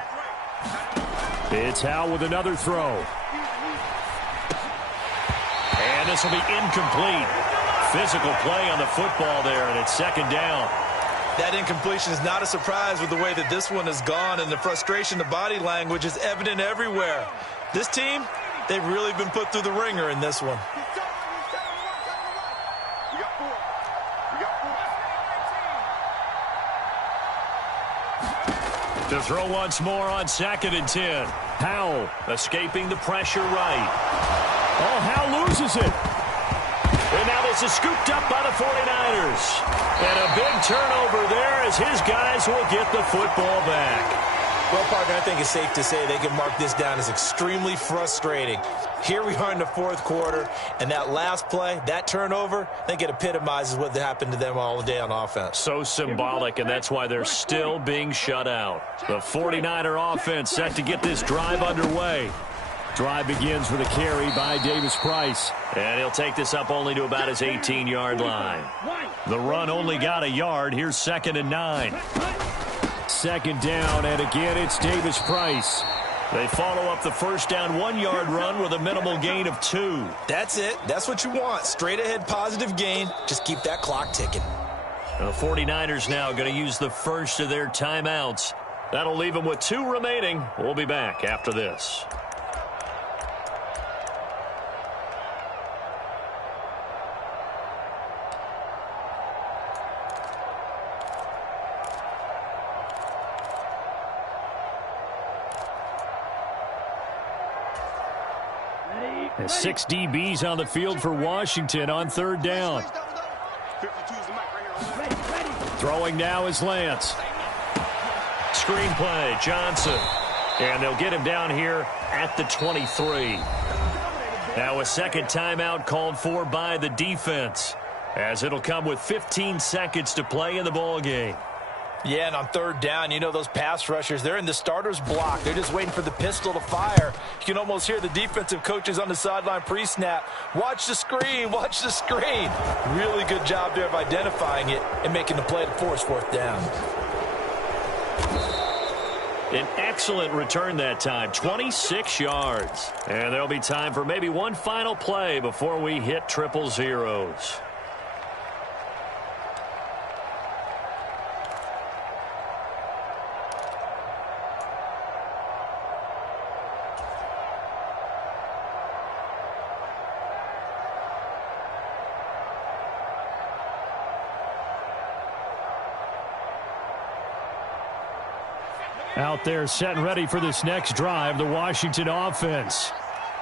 It's Howell with another throw. And this will be incomplete. physical play on the football there, and it's second down. That incompletion is not a surprise with the way that this one has gone, and the frustration, the body language is evident everywhere. This team, they've really been put through the ringer in this one. To throw once more on 2nd and 10. Howell escaping the pressure right. Oh, Howell loses it. And now this is scooped up by the 49ers. And a big turnover there as his guys will get the football back. Well, partner, I think it's safe to say they can mark this down as extremely frustrating. Here we are in the fourth quarter, and that last play, that turnover, I think it epitomizes what happened to them all day on offense. So symbolic, and that's why they're still being shut out. The 49er offense set to get this drive underway. Drive begins with a carry by Davis Price. And he'll take this up only to about his 18-yard line. The run only got a yard. Here's 2nd and 9. Second down, and again it's Davis Price. They follow up the first down 1-yard run with a minimal gain of 2. That's it. That's what you want. Straight ahead positive gain. Just keep that clock ticking. The 49ers now going to use the first of their timeouts. That'll leave them with 2 remaining. We'll be back after this. And 6 DBs on the field for Washington on 3rd down. Throwing now is Lance. Screenplay, Johnson. And they'll get him down here at the 23. Now a second timeout called for by the defense, as it'll come with 15 seconds to play in the ball game. Yeah, and on 3rd down, you know those pass rushers, they're in the starter's block. They're just waiting for the pistol to fire. You can almost hear the defensive coaches on the sideline pre-snap. Watch the screen, watch the screen. Really good job there of identifying it and making the play to force 4th down. An excellent return that time, 26 yards. And there'll be time for maybe one final play before we hit triple zeros. Out there set and ready for this next drive, the Washington offense.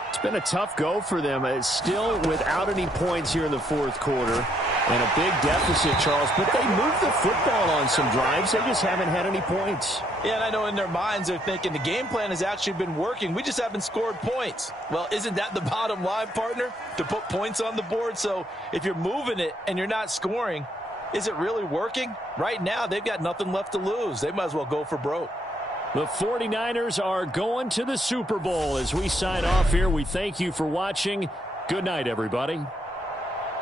It's been a tough go for them. It's still without any points here in the 4th quarter. And a big deficit, Charles. But they moved the football on some drives. They just haven't had any points. Yeah, and I know in their minds they're thinking the game plan has actually been working. We just haven't scored points. Well, isn't that the bottom line, partner? To put points on the board? So if you're moving it and you're not scoring, is it really working? Right now, they've got nothing left to lose. They might as well go for broke. The 49ers are going to the Super Bowl. As we sign off here, we thank you for watching. Good night, everybody.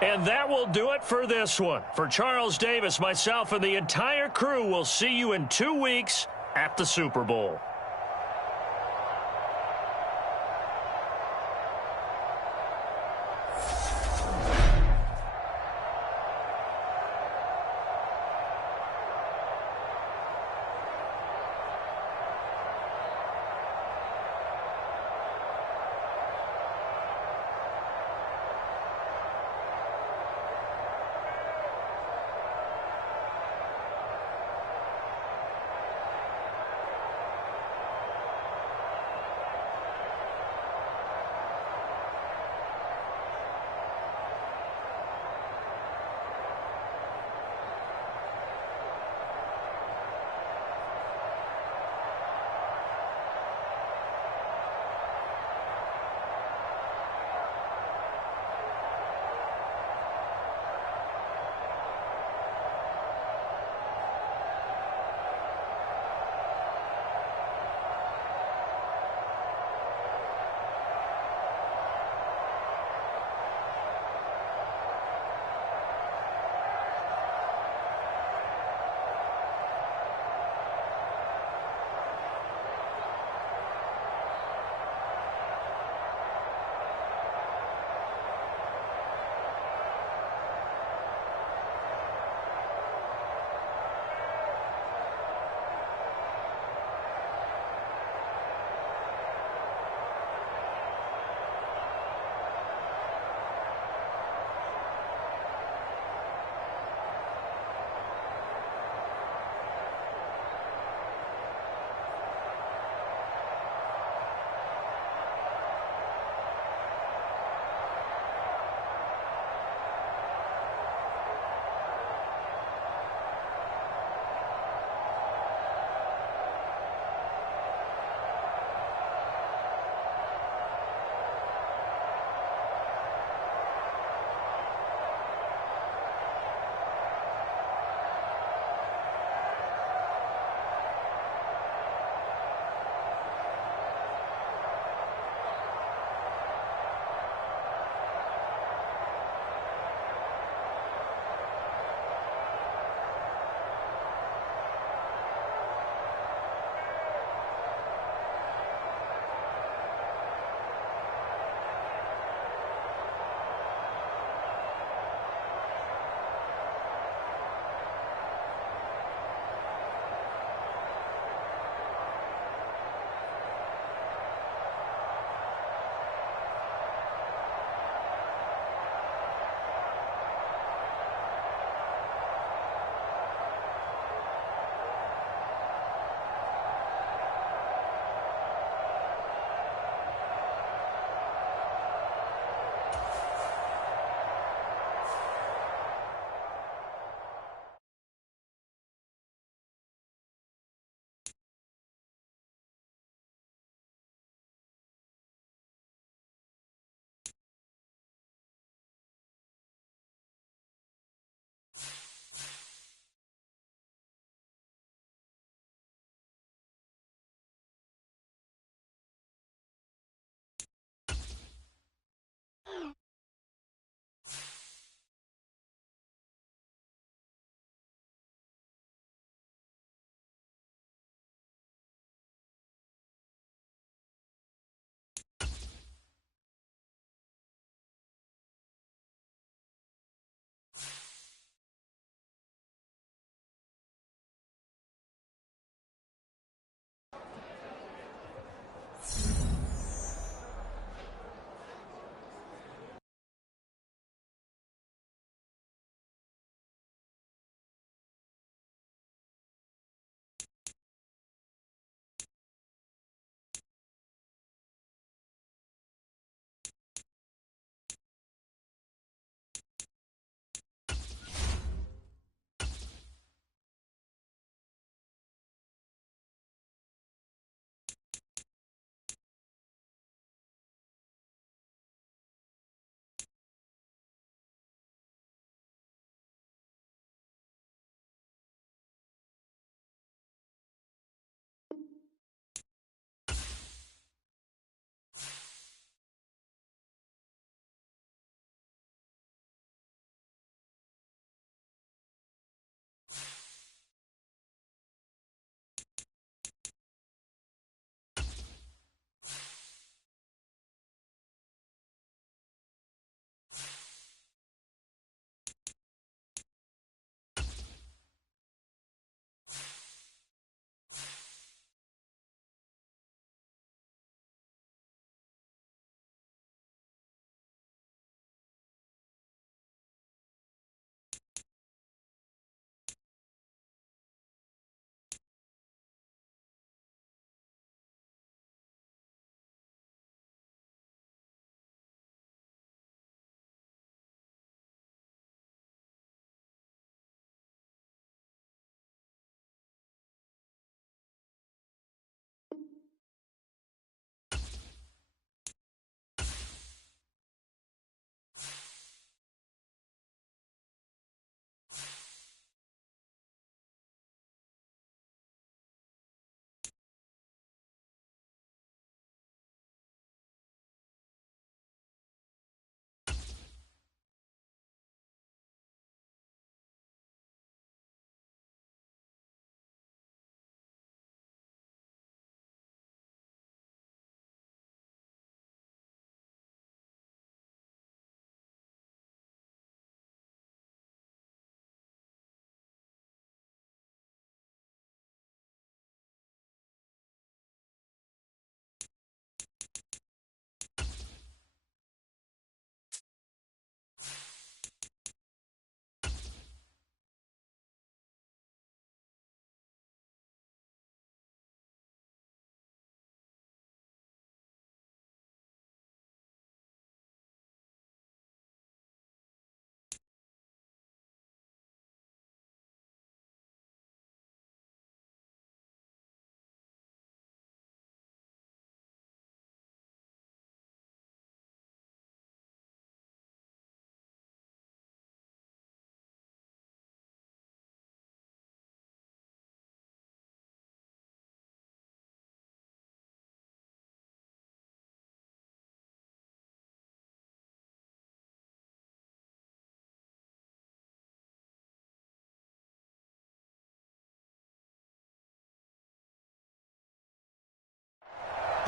And that will do it for this one. For Charles Davis, myself, and the entire crew, we'll see you in 2 weeks at the Super Bowl.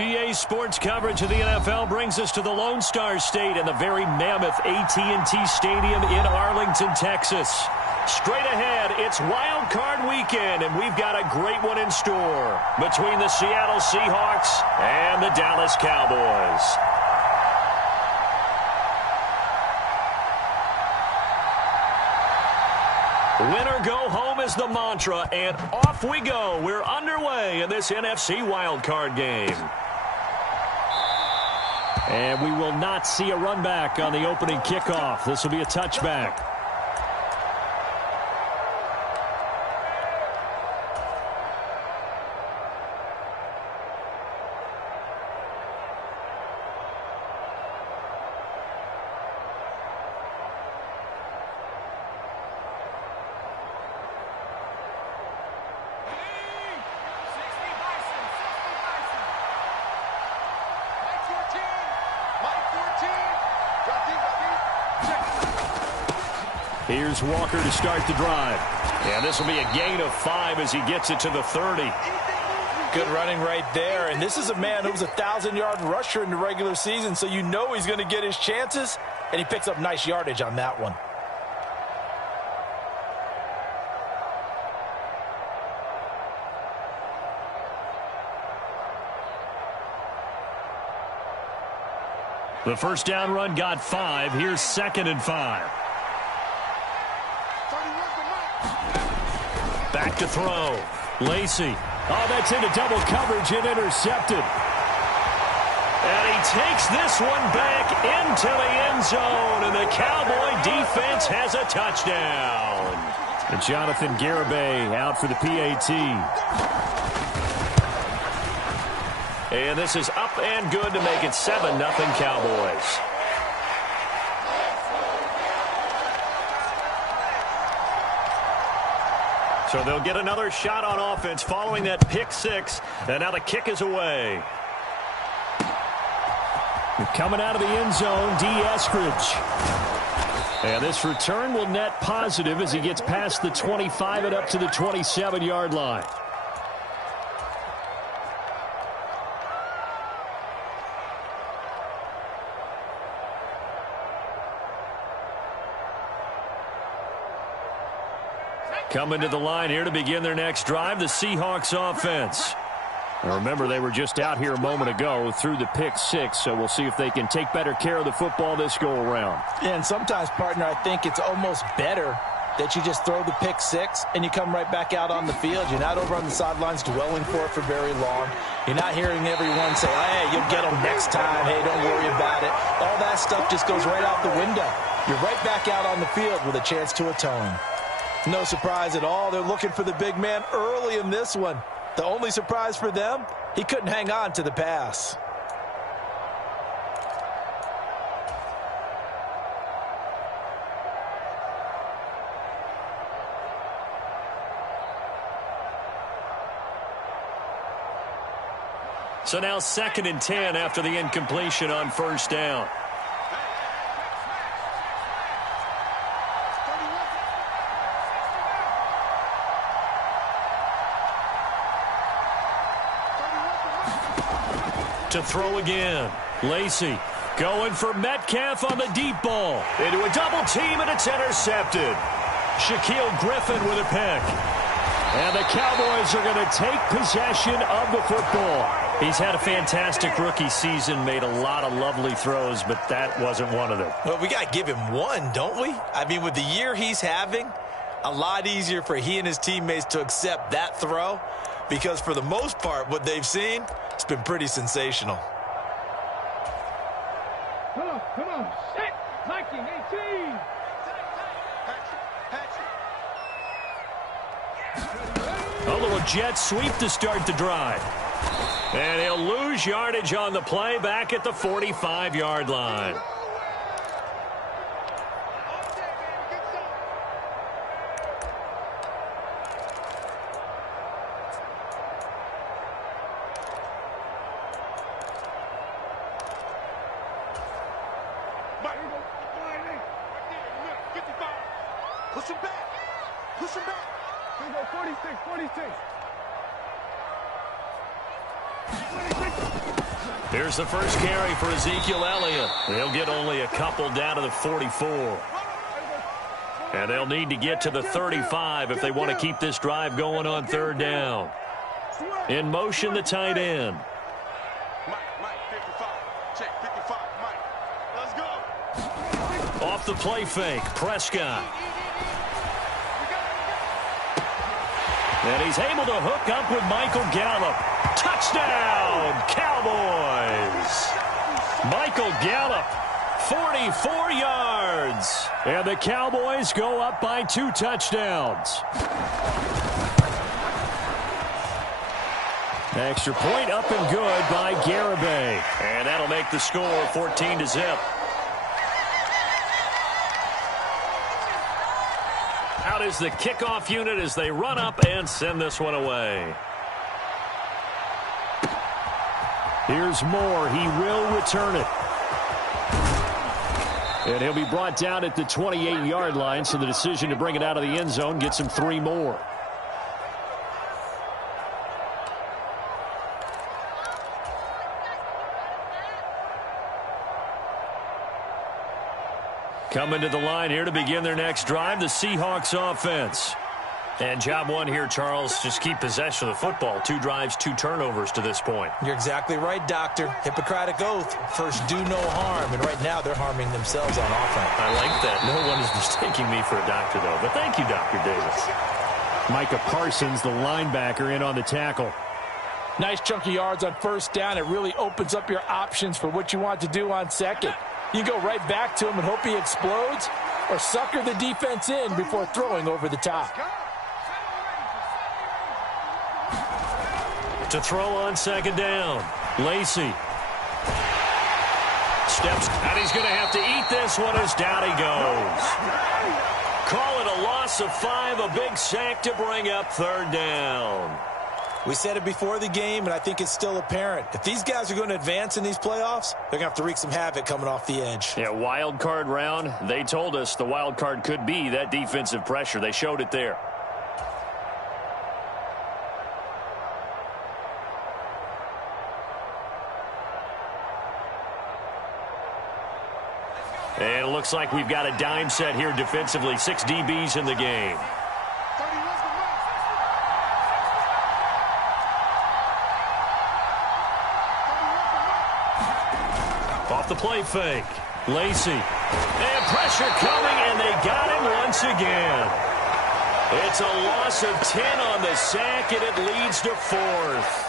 EA Sports coverage of the NFL brings us to the Lone Star State and the very mammoth AT&T Stadium in Arlington, Texas. Straight ahead, it's Wild Card Weekend, and we've got a great one in store between the Seattle Seahawks and the Dallas Cowboys. Win or go home is the mantra, and off we go. We're underway in this NFC wildcard game. And we will not see a run back on the opening kickoff. This will be a touchback. Here's Walker to start the drive. And this will be a gain of 5 as he gets it to the 30. Good running right there. And this is a man who was a 1,000-yard rusher in the regular season, so you know he's going to get his chances, and he picks up nice yardage on that one. The first down run got 5. Here's 2nd and 5. Back to throw. Lacy. Oh, that's into double coverage and intercepted. And he takes this one back into the end zone, and the Cowboy defense has a touchdown. And Jonathan Garibay out for the PAT. And this is up and good to make it 7-0 Cowboys. So they'll get another shot on offense following that pick 6. And now the kick is away. Coming out of the end zone, D. Eskridge. And this return will net positive as he gets past the 25 and up to the 27-yard line. Coming to the line here to begin their next drive, the Seahawks offense. Now remember, they were just out here a moment ago through the pick 6, so we'll see if they can take better care of the football this go-around. Yeah, and sometimes, partner, I think it's almost better that you just throw the pick 6 and you come right back out on the field. You're not over on the sidelines dwelling for it for very long. You're not hearing everyone say, hey, you'll get them next time. Hey, don't worry about it. All that stuff just goes right out the window. You're right back out on the field with a chance to atone. No surprise at all. They're looking for the big man early in this one. The only surprise for them, he couldn't hang on to the pass. So now 2nd and 10 after the incompletion on first down. To throw again. Lacy going for Metcalf on the deep ball. Into a double team, and it's intercepted. Shaquille Griffin with a pick. And the Cowboys are going to take possession of the football. He's had a fantastic rookie season, made a lot of lovely throws, but that wasn't one of them. Well, we got to give him one, don't we? I mean, with the year he's having, a lot easier for he and his teammates to accept that throw, because for the most part, what they've seen, it's been pretty sensational. Come on, set, Viking 18. A little jet sweep to start the drive. And he'll lose yardage on the play back at the 45-yard line. Push him back. Push him back. Here we go, 46, 46. 26. Here's the first carry for Ezekiel Elliott. They'll get only a couple down to the 44. And they'll need to get to the 35 if they want to keep this drive going on third down. In motion, the tight end. Mike, 55. Check, 55. Mike, let's go. Off the play fake, Prescott. And he's able to hook up with Michael Gallup. Touchdown, Cowboys! Michael Gallup, 44 yards. And the Cowboys go up by 2 touchdowns. Extra point up and good by Garibay. And that'll make the score 14-0. Out is the kickoff unit as they run up and send this one away. Here's Moore. He will return it. And he'll be brought down at the 28-yard line, so the decision to bring it out of the end zone gets him 3 more. Coming to the line here to begin their next drive, the Seahawks offense. And job one here, Charles, just keep possession of the football. 2 drives, 2 turnovers to this point. You're exactly right, Doctor. Hippocratic oath. First, do no harm. And right now, they're harming themselves on offense. I like that. No one is mistaking me for a doctor, though. But thank you, Dr. Davis. Micah Parsons, the linebacker, in on the tackle. Nice chunk of yards on first down. It really opens up your options for what you want to do on second. You go right back to him and hope he explodes, or sucker the defense in before throwing over the top. To throw on second down, Lacy. Steps, and he's going to have to eat this one as down he goes. Call it a loss of 5, a big sack to bring up third down. We said it before the game, and I think it's still apparent. If these guys are going to advance in these playoffs, they're going to have to wreak some havoc coming off the edge. Yeah, wild card round. They told us the wild card could be that defensive pressure. They showed it there. And it looks like we've got a dime set here defensively. 6 DBs in the game. Off the play fake. Lacy. And pressure coming, and they got him once again. It's a loss of 10 on the sack, and it leads to 4th.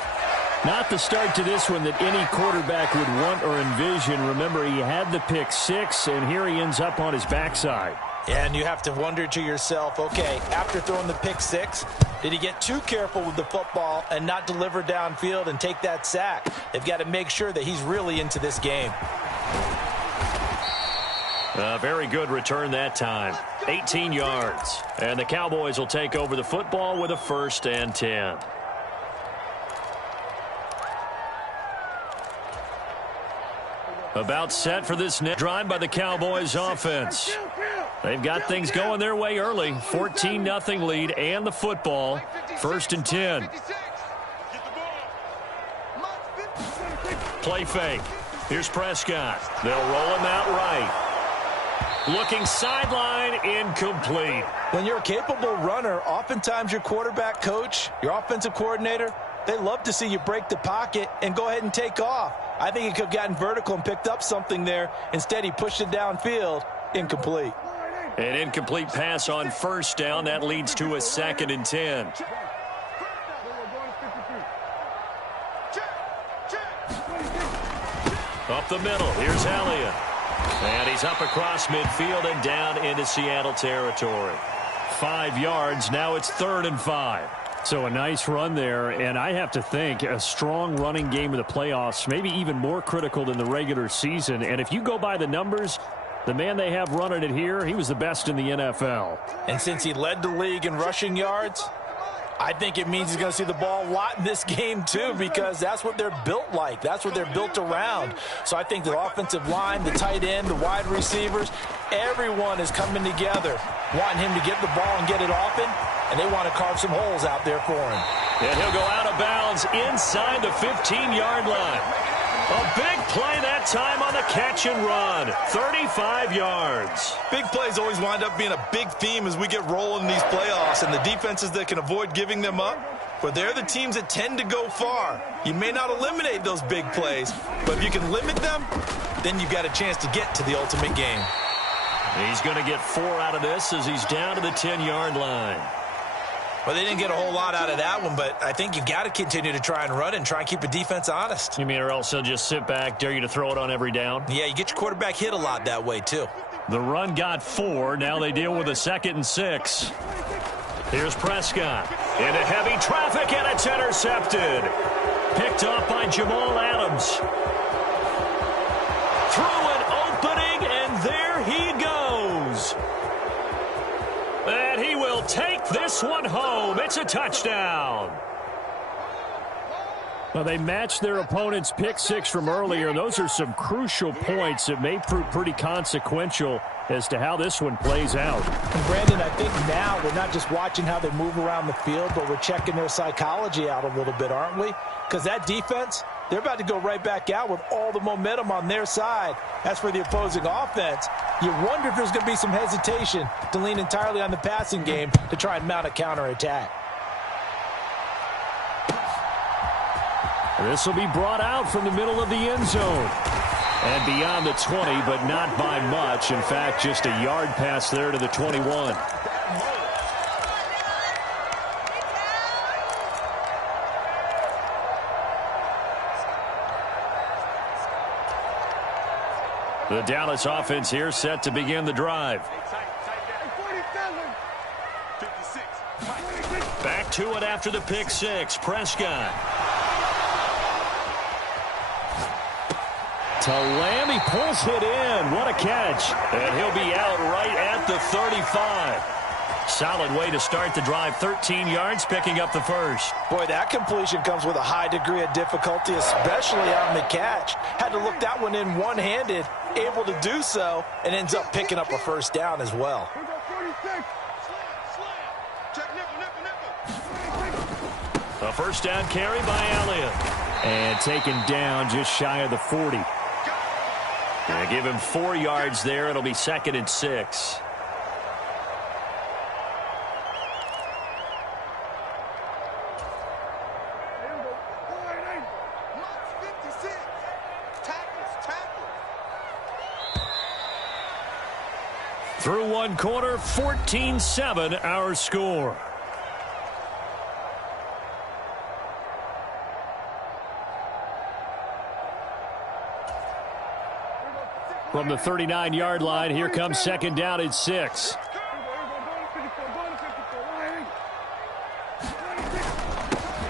Not the start to this one that any quarterback would want or envision. Remember, he had the pick 6, and here he ends up on his backside. And you have to wonder to yourself, okay, after throwing the pick 6, did he get too careful with the football and not deliver downfield and take that sack? They've got to make sure that he's really into this game. A very good return that time. 18 yards. And the Cowboys will take over the football with a 1st and 10. About set for this next drive by the Cowboys offense. They've got things going their way early. 14-0 lead and the football. 1st and 10. Play fake. Here's Prescott. They'll roll him out right. Looking sideline, incomplete. When you're a capable runner, oftentimes your quarterback coach, your offensive coordinator, they love to see you break the pocket and go ahead and take off. I think he could have gotten vertical and picked up something there. Instead, he pushed it downfield. Incomplete. An incomplete pass on 1st down. That leads to a 2nd and 10. Up the middle. Here's Elliott. And he's up across midfield and down into Seattle territory. 5 yards. Now it's 3rd and 5. So a nice run there, and I have to think a strong running game of the playoffs, maybe even more critical than the regular season. And if you go by the numbers, the man they have running it here, he was the best in the NFL. And since he led the league in rushing yards, I think it means he's going to see the ball a lot in this game too, because that's what they're built like. That's what they're built around. So I think the offensive line, the tight end, the wide receivers, everyone is coming together, wanting him to get the ball and get it often, and they want to carve some holes out there for him. And he'll go out of bounds inside the 15-yard line. A big play that time on the catch and run. 35 yards. Big plays always wind up being a big theme as we get rolling in these playoffs, and the defenses that can avoid giving them up, but they're the teams that tend to go far. You may not eliminate those big plays, but if you can limit them, then you've got a chance to get to the ultimate game. He's going to get 4 out of this as he's down to the 10-yard line. Well, they didn't get a whole lot out of that one, but I think you've got to continue to try and run and try and keep the defense honest. You mean or else he'll just sit back, dare you to throw it on every down? Yeah, you get your quarterback hit a lot that way, too. The run got 4. Now they deal with a 2nd and 6. Here's Prescott. Into heavy traffic, and it's intercepted. Picked off by Jamal Adams. Through an opening, and there he goes. And he will take this one home. It's a touchdown. Well, they matched their opponent's pick 6 from earlier. Those are some crucial points that may prove pretty consequential as to how this one plays out. And Brandon, I think now we're not just watching how they move around the field, but we're checking their psychology out a little bit, aren't we? Because that defense, they're about to go right back out with all the momentum on their side. As for the opposing offense, you wonder if there's going to be some hesitation to lean entirely on the passing game to try and mount a counterattack. This will be brought out from the middle of the end zone. And beyond the 20, but not by much. In fact, just a yard pass there to the 21. The Dallas offense here set to begin the drive. Back to it after the pick 6. Prescott. To Lamb, he pulls it in. What a catch. And he'll be out right at the 35. Solid way to start the drive. 13 yards, picking up the first. Boy, that completion comes with a high degree of difficulty, especially on the catch. Had to look that one in one-handed, able to do so, and ends up picking up a first down as well. A first down carry by Elliott. And taken down just shy of the 40. Gonna give him 4 yards there. It'll be 2nd and 6. Through one quarter, 14-7 our score. From the 39-yard line, here comes 2nd down and 6.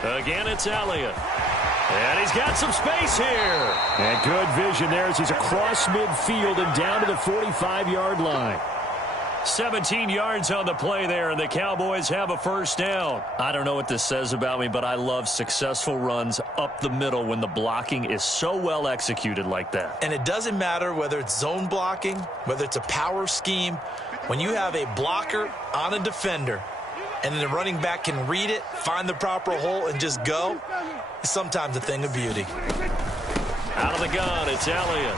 Again, it's Elliott. And he's got some space here. And good vision there as he's across midfield and down to the 45-yard line. 17 yards on the play there, and the Cowboys have a first down. I don't know what this says about me, but I love successful runs up the middle when the blocking is so well executed like that. And it doesn't matter whether it's zone blocking, whether it's a power scheme. When you have a blocker on a defender and then the running back can read it, find the proper hole, and just go, it's sometimes a thing of beauty. Out of the gun, it's Elliott.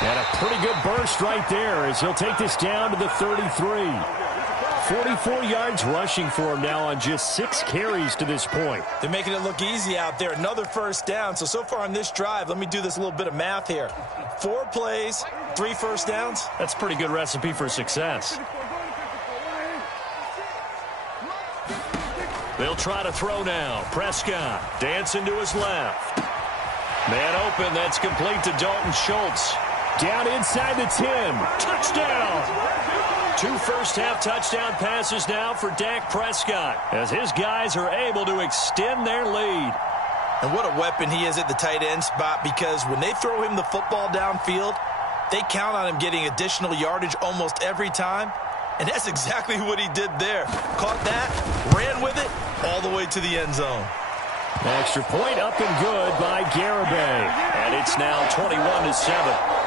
And a pretty good burst right there as he'll take this down to the 33. 44 yards rushing for him now on just 6 carries to this point. They're making it look easy out there. Another first down. So far on this drive, let me do this little bit of math here. 4 plays, 3 first downs. That's a pretty good recipe for success. They'll try to throw now. Prescott dancing to his left. Man open, that's complete to Dalton Schultz. Down inside the 10. Touchdown! 2 first-half touchdown passes now for Dak Prescott as his guys are able to extend their lead. And what a weapon he is at the tight end spot, because when they throw him the football downfield, they count on him getting additional yardage almost every time. And that's exactly what he did there. Caught that, ran with it, all the way to the end zone. Extra point up and good by Garibay. And it's now 21-7.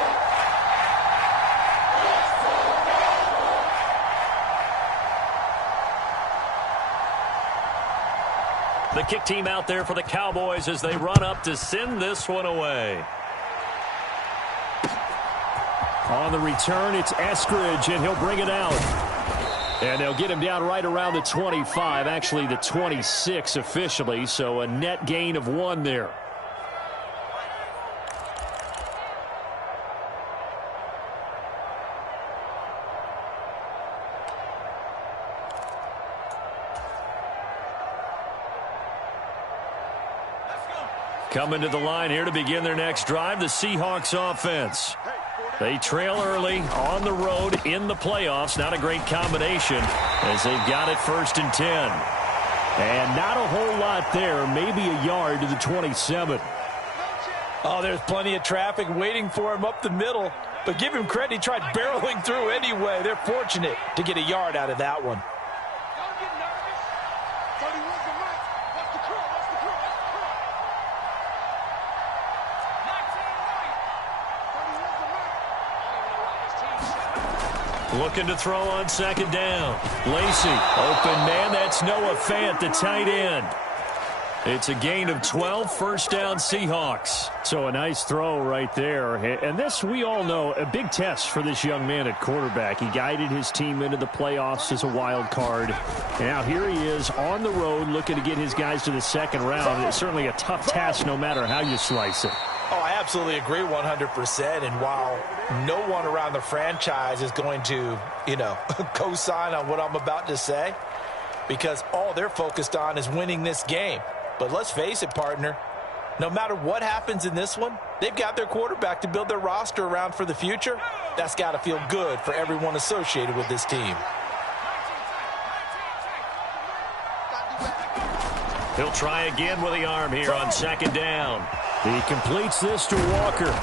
The kick team out there for the Cowboys as they run up to send this one away. On the return, it's Eskridge, and he'll bring it out. And they'll get him down right around the 25, actually the 26 officially, so a net gain of 1 there. Coming to the line here to begin their next drive, the Seahawks offense. They trail early on the road in the playoffs. Not a great combination as they've got it 1st and 10. And not a whole lot there, maybe a yard to the 27. Oh, there's plenty of traffic waiting for him up the middle. But give him credit, he tried barreling through anyway. They're fortunate to get a yard out of that one. Don't get nervous. 31's the mic. What's the crew? What's the crew? What's the crew? 31's the mic. Looking to throw on 2nd down. Lacey, open man. That's Noah Fant, the tight end. It's a gain of 12, 1st down Seahawks. So a nice throw right there. And this, we all know, a big test for this young man at quarterback. He guided his team into the playoffs as a wild card. And now here he is on the road looking to get his guys to the 2nd round. It's certainly a tough task no matter how you slice it. Oh, I absolutely agree 100%. And while no one around the franchise is going to, co-sign on what I'm about to say, because all they're focused on is winning this game. But let's face it, partner, no matter what happens in this one, they've got their quarterback to build their roster around for the future. That's got to feel good for everyone associated with this team. He'll try again with the arm here on 2nd down. He completes this to Walker.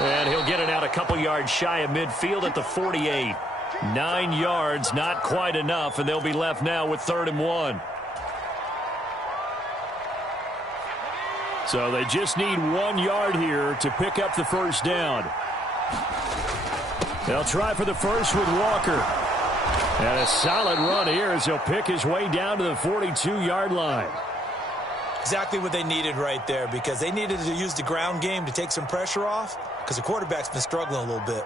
And he'll get it out a couple yards shy of midfield at the 48. 9 yards, not quite enough, and they'll be left now with 3rd and 1. So they just need 1 yard here to pick up the 1st down. They'll try for the first with Walker. And a solid run here as he'll pick his way down to the 42-yard line. Exactly what they needed right there, because they needed to use the ground game to take some pressure off, because the quarterback's been struggling a little bit.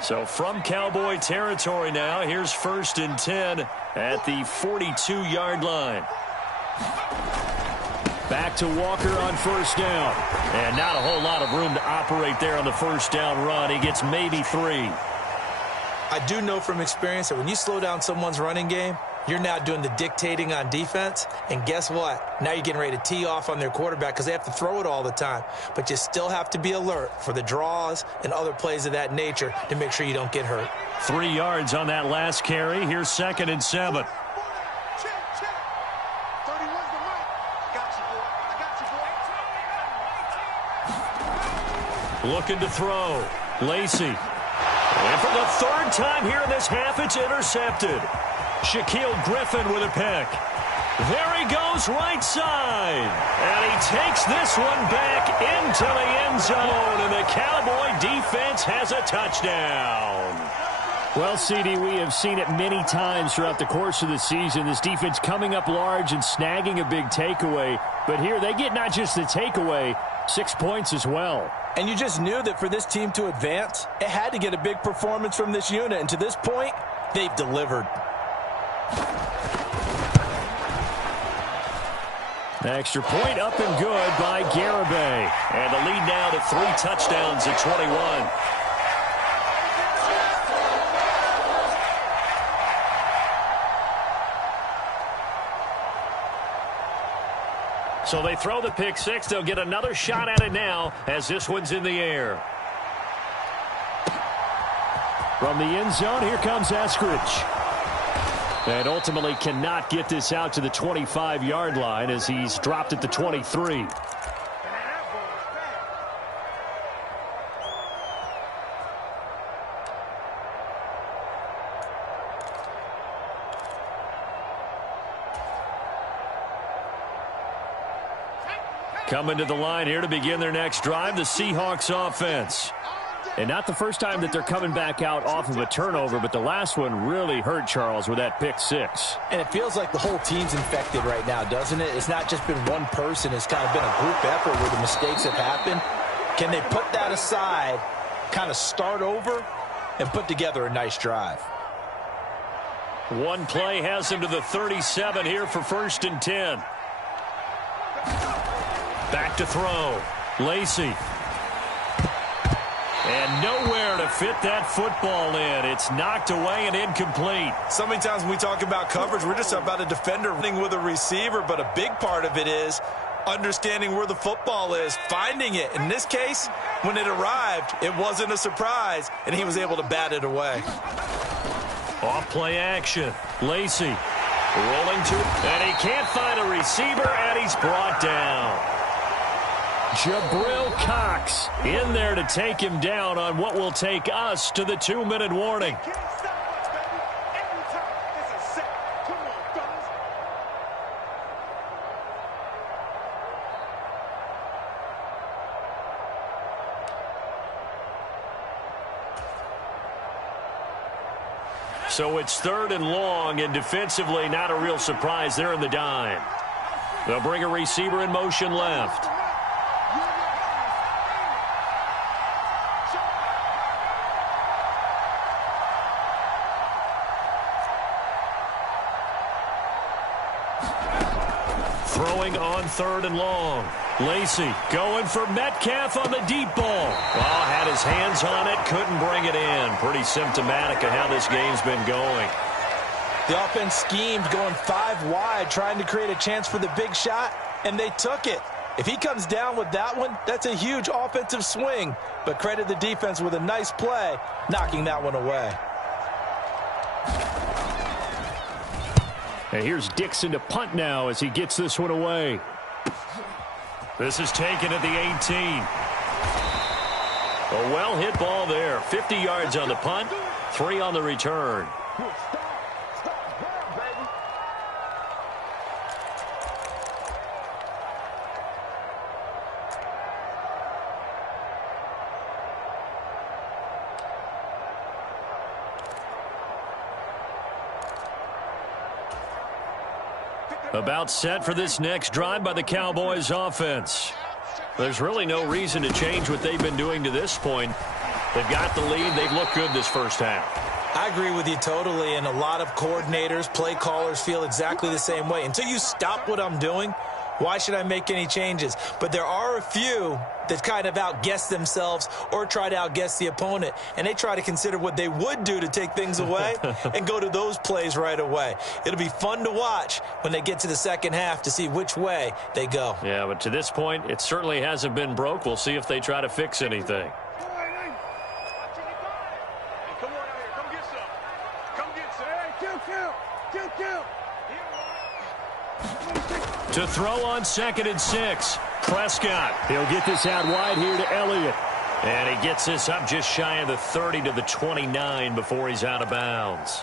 So from Cowboy territory now, here's 1st and 10 at the 42-yard line. Back to Walker on 1st down. And not a whole lot of room to operate there on the 1st down run. He gets maybe 3. I do know from experience that when you slow down someone's running game, you're now doing the dictating on defense. And guess what? Now you're getting ready to tee off on their quarterback because they have to throw it all the time. But you still have to be alert for the draws and other plays of that nature to make sure you don't get hurt. 3 yards on that last carry. Here's 2nd and 7. Check. 31's the mic. Got you, boy. I got you, boy. Looking to throw. Lacey. And for the 3rd time here in this half, it's intercepted. Shaquille Griffin with a pick. There he goes right side. And he takes this one back into the end zone. And the Cowboy defense has a touchdown. Well, CD, we have seen it many times throughout the course of the season. This defense coming up large and snagging a big takeaway. But here they get not just the takeaway, 6 points as well. And you just knew that for this team to advance, it had to get a big performance from this unit. And to this point, they've delivered. Extra point up and good by Garibay. And the lead now to 3 touchdowns at 21. So they throw the pick 6. They'll get another shot at it now as this one's in the air. From the end zone, here comes Eskridge. And ultimately cannot get this out to the 25-yard line as he's dropped at the 23. Coming to the line here to begin their next drive, the Seahawks offense. And not the first time that they're coming back out off of a turnover, but the last one really hurt Charles with that pick six. And it feels like the whole team's infected right now, doesn't it? It's not just been one person. It's kind of been a group effort where the mistakes have happened. Can they put that aside, kind of start over, and put together a nice drive? One play has him to the 37 here for 1st and 10. Back to throw. Lacey. And nowhere to fit that football in. It's knocked away and incomplete. So many times when we talk about coverage, we're just about a defender running with a receiver, but a big part of it is understanding where the football is, finding it. In this case, when it arrived, it wasn't a surprise, and he was able to bat it away. Off play action. Lacey rolling to, and he can't find a receiver, and he's brought down. Jabril Cox in there to take him down on what will take us to the 2-minute warning. Can't stop us, baby. Every time it's a set. Come on, fellas. So it's 3rd and long, and defensively not a real surprise there in the dime. They'll bring a receiver in motion left. Throwing on 3rd and long. Lacey going for Metcalf on the deep ball. Oh, had his hands on it, couldn't bring it in. Pretty symptomatic of how this game's been going. The offense schemed going 5 wide, trying to create a chance for the big shot, and they took it. If he comes down with that one, that's a huge offensive swing. But credit the defense with a nice play, knocking that one away. And here's Dixon to punt now as he gets this one away. This is taken at the 18. A well-hit ball there. 50 yards on the punt, 3 on the return. About set for this next drive by the Cowboys offense. There's really no reason to change what they've been doing to this point. They've got the lead. They've looked good this first half. I agree with you totally, and a lot of coordinators, play callers feel exactly the same way. Until you stop what I'm doing, why should I make any changes? But there are a few that kind of outguess themselves or try to outguess the opponent, and they try to consider what they would do to take things away and go to those plays right away. It'll be fun to watch when they get to the second half to see which way they go. Yeah, but to this point, it certainly hasn't been broke. We'll see if they try to fix anything. To throw on 2nd and 6. Prescott. He'll get this out wide here to Elliott. And he gets this up just shy of the 30 to the 29 before he's out of bounds.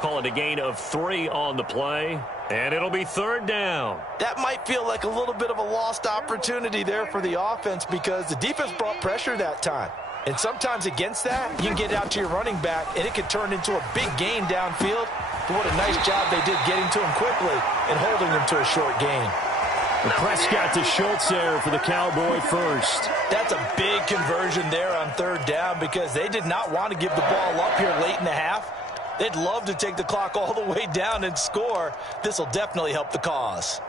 Call it a gain of 3 on the play. And it'll be 3rd down. That might feel like a little bit of a lost opportunity there for the offense because the defense brought pressure that time. And sometimes against that, you can get out to your running back, and it could turn into a big gain downfield. But what a nice job they did getting to him quickly and holding him to a short gain. The Prescott to Schultz there for the Cowboy first. That's a big conversion there on 3rd down because they did not want to give the ball up here late in the half. They'd love to take the clock all the way down and score. This will definitely help the cause.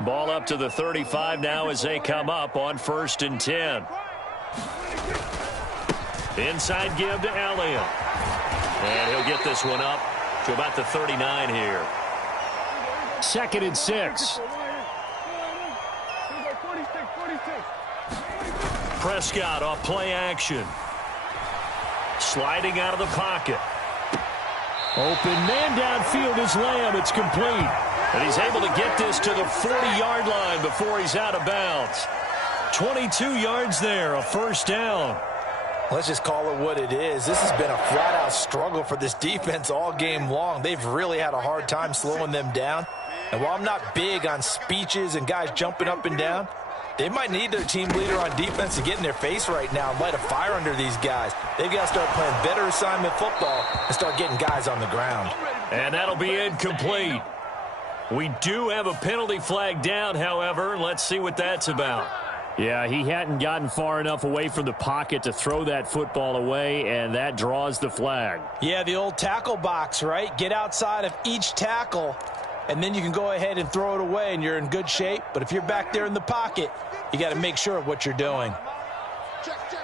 Ball up to the 35 now as they come up on 1st and 10. Inside give to Elliott. And he'll get this one up to about the 39 here. 2nd and 6. Prescott off play action. Sliding out of the pocket. Open man downfield is Lamb. It's complete. And he's able to get this to the 40-yard line before he's out of bounds. 22 yards there, a 1st down. Let's just call it what it is. This has been a flat-out struggle for this defense all game long. They've really had a hard time slowing them down. And while I'm not big on speeches and guys jumping up and down, They might need their team leader on defense to get in their face right now and light a fire under these guys. They've got to start playing better assignment football and start getting guys on the ground. And that'll be incomplete. We do have a penalty flag down, however. Let's see what that's about. Yeah, he hadn't gotten far enough away from the pocket to throw that football away, and that draws the flag. Yeah, the old tackle box, right? Get outside of each tackle, and then you can go ahead and throw it away, and you're in good shape. But if you're back there in the pocket, you got to make sure of what you're doing. Check. Kill.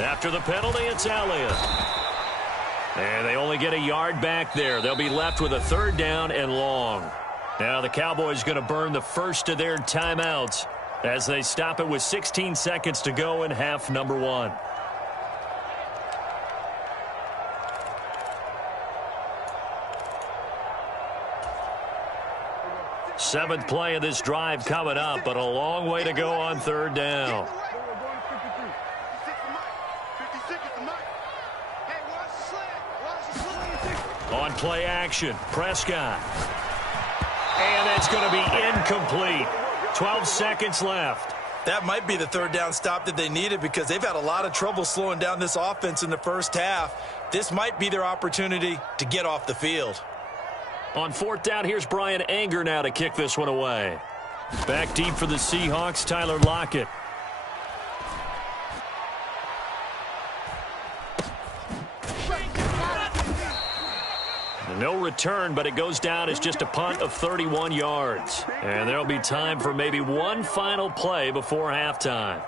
After the penalty, it's Elliott. And they only get a yard back there. They'll be left with a 3rd down and long. Now the Cowboys going to burn the first of their timeouts as they stop it with 16 seconds to go in half number 1. Seventh play of this drive coming up, but a long way to go on 3rd down. On play action, Prescott. And it's going to be incomplete. 12 seconds left. That might be the 3rd down stop that they needed because they've had a lot of trouble slowing down this offense in the first half. This might be their opportunity to get off the field. On 4th down, here's Brian Anger now to kick this one away. Back deep for the Seahawks, Tyler Lockett. No return, but it goes down as just a punt of 31 yards. And there'll be time for maybe one final play before halftime.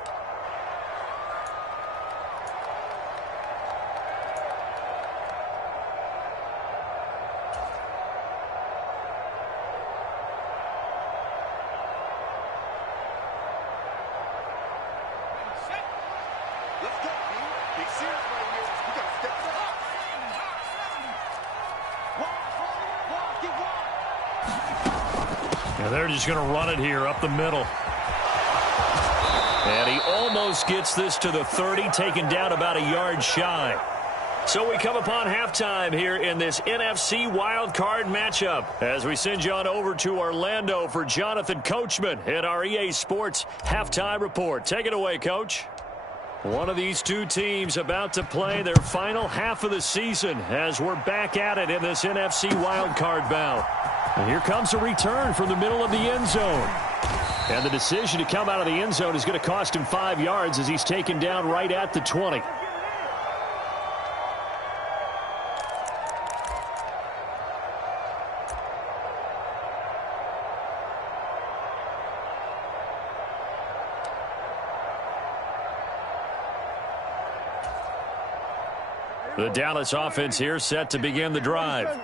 Let's go, man. Big serious right here. We got to step it up. And they're just going to run it here up the middle. And he almost gets this to the 30, taken down about a yard shy. So we come upon halftime here in this NFC wildcard matchup as we send you on over to Orlando for Jonathan Coachman in our EA Sports Halftime Report. Take it away, Coach. One of these two teams about to play their final half of the season as we're back at it in this NFC wildcard bout. And here comes a return from the middle of the end zone. And the decision to come out of the end zone is going to cost him 5 yards as he's taken down right at the 20. The Dallas offense here set to begin the drive.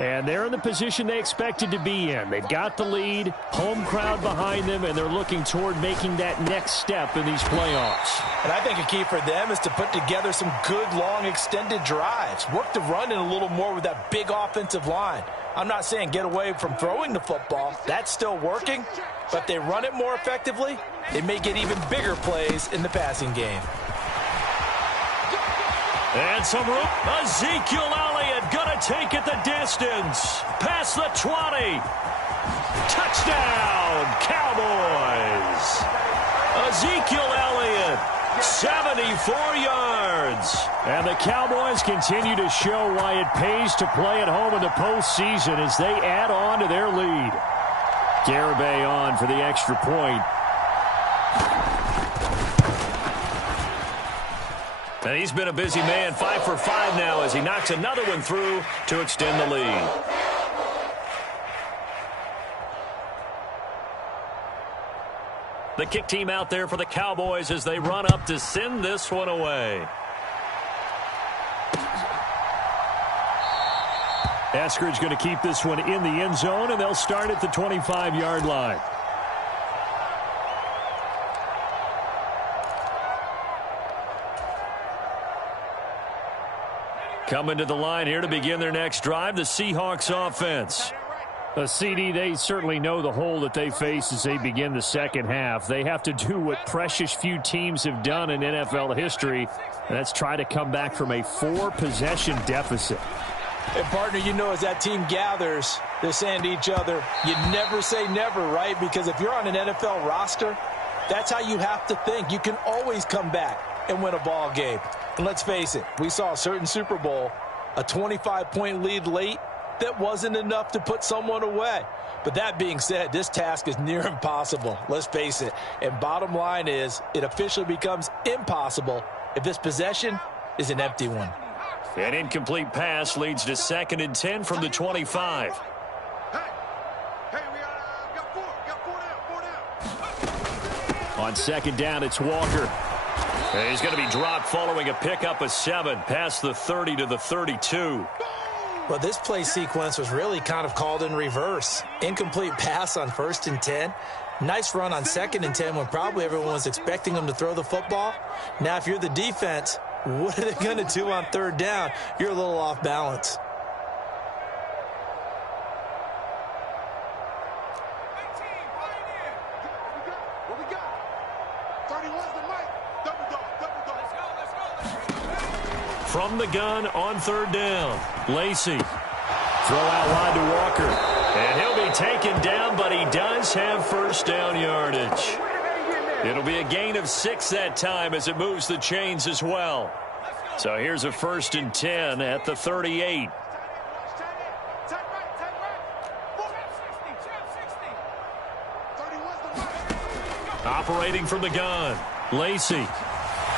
And they're in the position they expected to be in. They've got the lead, home crowd behind them, and they're looking toward making that next step in these playoffs. And I think a key for them is to put together some good, long, extended drives. Work the run in a little more with that big offensive line. I'm not saying get away from throwing the football. That's still working. But they run it more effectively, they may get even bigger plays in the passing game. And some room. Ezekiel Elliott going to take it the distance. Past the 20. Touchdown, Cowboys. Ezekiel Elliott, 74 yards. And the Cowboys continue to show why it pays to play at home in the postseason as they add on to their lead. Garibay on for the extra point. And he's been a busy man, 5 for 5 now as he knocks another one through to extend the lead. The kick team out there for the Cowboys as they run up to send this one away. Eskridge going to keep this one in the end zone, and they'll start at the 25-yard line. Coming to the line here to begin their next drive, the Seahawks offense. CD, they certainly know the hole that they face as they begin the second half. They have to do what precious few teams have done in NFL history, and that's try to come back from a 4-possession deficit. And, partner, you know, as that team gathers, they're saying to each other, you never say never, right? Because if you're on an NFL roster, that's how you have to think. You can always come back and win a ball game. And let's face it, we saw a certain Super Bowl, a 25-point lead late, that wasn't enough to put someone away. But that being said, this task is near impossible. Let's face it. And bottom line is, it officially becomes impossible if this possession is an empty one. An incomplete pass leads to 2nd and 10 from the 25. Hey, we got four down. On 2nd down, it's Walker. And he's going to be dropped following a pickup of 7 past the 30 to the 32. Well, this play sequence was really kind of called in reverse. Incomplete pass on 1st and 10. Nice run on 2nd and 10 when probably everyone was expecting him to throw the football. Now, if you're the defense, what are they going to do on 3rd down? You're a little off balance. What we got? 31's the mic. Double dog. From the gun on 3rd down, Lacy. Throw out wide to Walker. And he'll be taken down, but he does have 1st down yardage. It'll be a gain of 6 that time as it moves the chains as well. So here's a 1st and 10 at the 38. Operating from the gun, Lacy.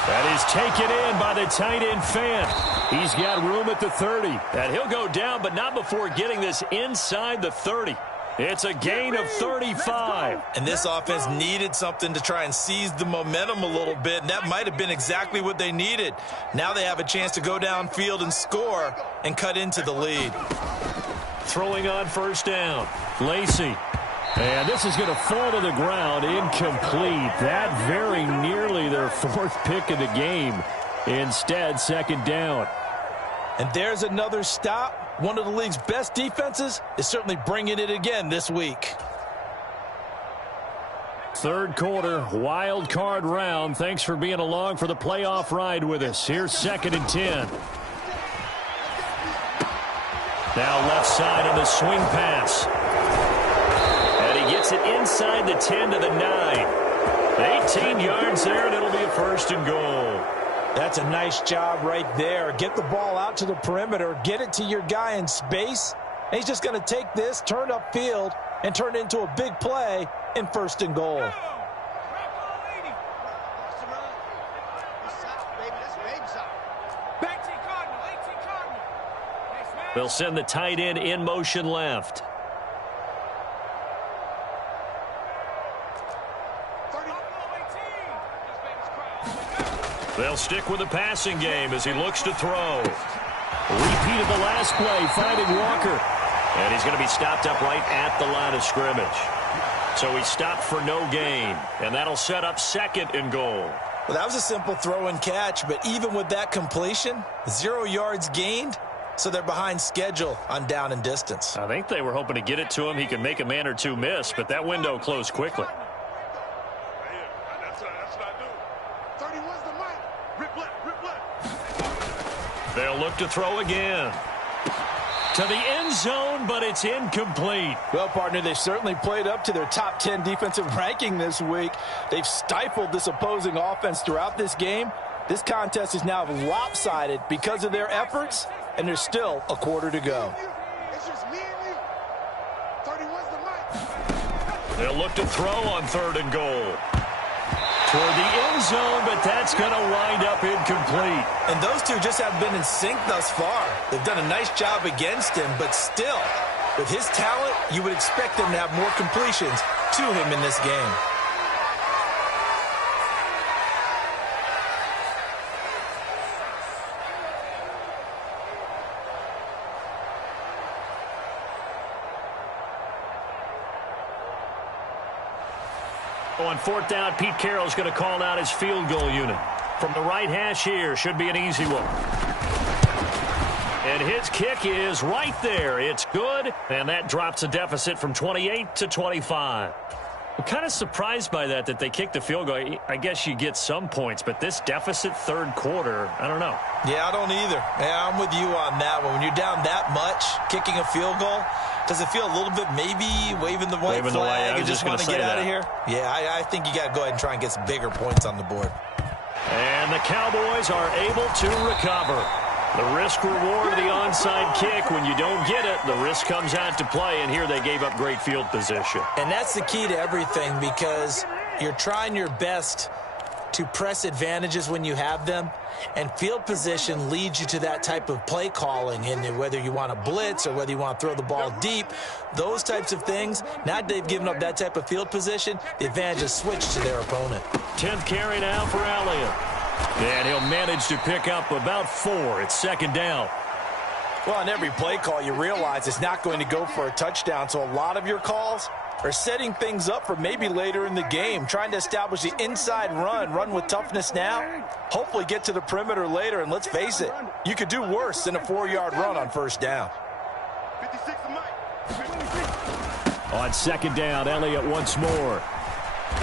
That is taken in by the tight end Fant. He's got room at the 30. And he'll go down, but not before getting this inside the 30. It's a gain of 35. And this offense needed something to try and seize the momentum a little bit, and that might have been exactly what they needed. Now they have a chance to go downfield and score and cut into the lead. Throwing on 1st down, Lacy. And this is going to fall to the ground, incomplete. That very nearly their 4th pick of the game. Instead, 2nd down. And there's another stop. One of the league's best defenses is certainly bringing it again this week. 3rd quarter, wild card round. Thanks for being along for the playoff ride with us. Here's 2nd and 10. Now left side on the swing pass. And he gets it inside the 10 to the 9. 18 yards there, and it'll be a 1st and goal. That's a nice job right there. Get the ball out to the perimeter, get it to your guy in space, and he's just going to take this, turn upfield, and turn it into a big play in 1st and goal. They'll send the tight end in motion left. They'll stick with the passing game as he looks to throw. Repeat of the last play, finding Walker. And he's going to be stopped up right at the line of scrimmage. So he stopped for no gain, and that'll set up 2nd and goal. Well, that was a simple throw and catch, but even with that completion, 0 yards gained, so they're behind schedule on down and distance. I think they were hoping to get it to him. He could make a man or two miss, but that window closed quickly. They'll look to throw again. To the end zone, but it's incomplete. Well, partner, they've certainly played up to their top 10 defensive ranking this week. They've stifled this opposing offense throughout this game. This contest is now lopsided because of their efforts, and there's still a quarter to go. It's just me and you. 31's the mic. They'll look to throw on 3rd and goal. Toward the end zone, but that's going to wind up incomplete. And those two just have been in sync thus far. They've done a nice job against him, but still, with his talent, you would expect them to have more completions to him in this game. On 4th down, Pete Carroll's going to call out his field goal unit. From the right hash here, should be an easy one. And his kick is right there. It's good, and that drops a deficit from 28 to 25. I'm kind of surprised by that they kicked the field goal. I guess you get some points, but this deficit third quarter, I don't know. Yeah, I don't either. Yeah, I'm with you on that one. When you're down that much, kicking a field goal, does it feel a little bit maybe waving the white flag and just want to get out of here? Yeah, I think you got to go ahead and try and get some bigger points on the board. And the Cowboys are able to recover. The risk-reward of the onside kick, when you don't get it, the risk comes out to play, and here they gave up great field position. And that's the key to everything, because you're trying your best to press advantages when you have them, and field position leads you to that type of play calling, and whether you want to blitz or whether you want to throw the ball deep, those types of things. Now they've given up that type of field position, the advantage is switched to their opponent. 10th carry now for Elliott. And he'll manage to pick up about 4. It's second down. Well, on every play call, you realize it's not going to go for a touchdown, so a lot of your calls are setting things up for maybe later in the game, trying to establish the inside run with toughness now, hopefully get to the perimeter later, and let's face it, you could do worse than a 4-yard run on first down. 56 to Mike. On second down, Elliott once more.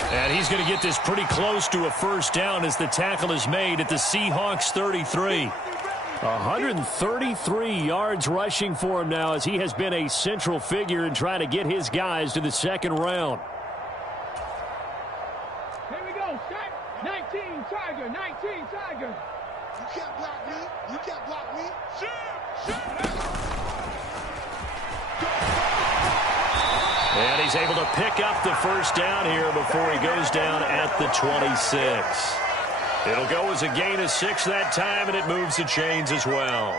And he's going to get this pretty close to a first down as the tackle is made at the Seahawks 33. 133 yards rushing for him now, as he has been a central figure in trying to get his guys to the second round. Here we go, Shaq. 19 Tiger, 19 Tiger. You can't block me. You can't block me. Shoot. And he's able to pick up the first down here before he goes down at the 26. It'll go as a gain of 6 that time, and it moves the chains as well.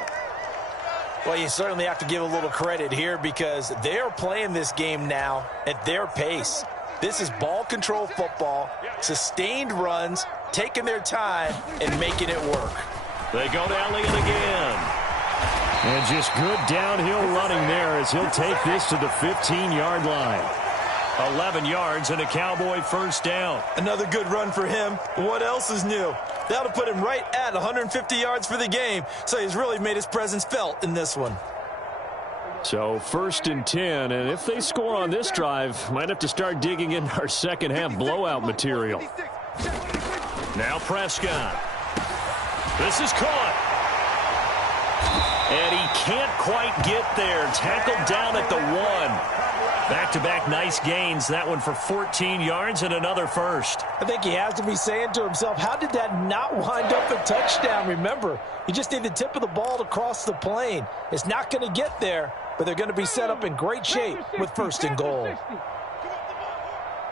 Well, you certainly have to give a little credit here, because they are playing this game now at their pace. This is ball control football, sustained runs, taking their time, and making it work. They go to Elliott again. And just good downhill running there as he'll take this to the 15-yard line. 11 yards and a Cowboy first down. Another good run for him. What else is new? That'll put him right at 150 yards for the game, so he's really made his presence felt in this one. So 1st and 10, and if they score on this drive, might have to start digging in our second-half blowout material. Now Prescott. This is caught. And he can't quite get there. Tackled down at the 1. Back-to-back nice gains. That one for 14 yards and another first. I think he has to be saying to himself, how did that not wind up a touchdown? Remember, you just need the tip of the ball to cross the plane. It's not going to get there, but they're going to be set up in great shape with 1st and goal.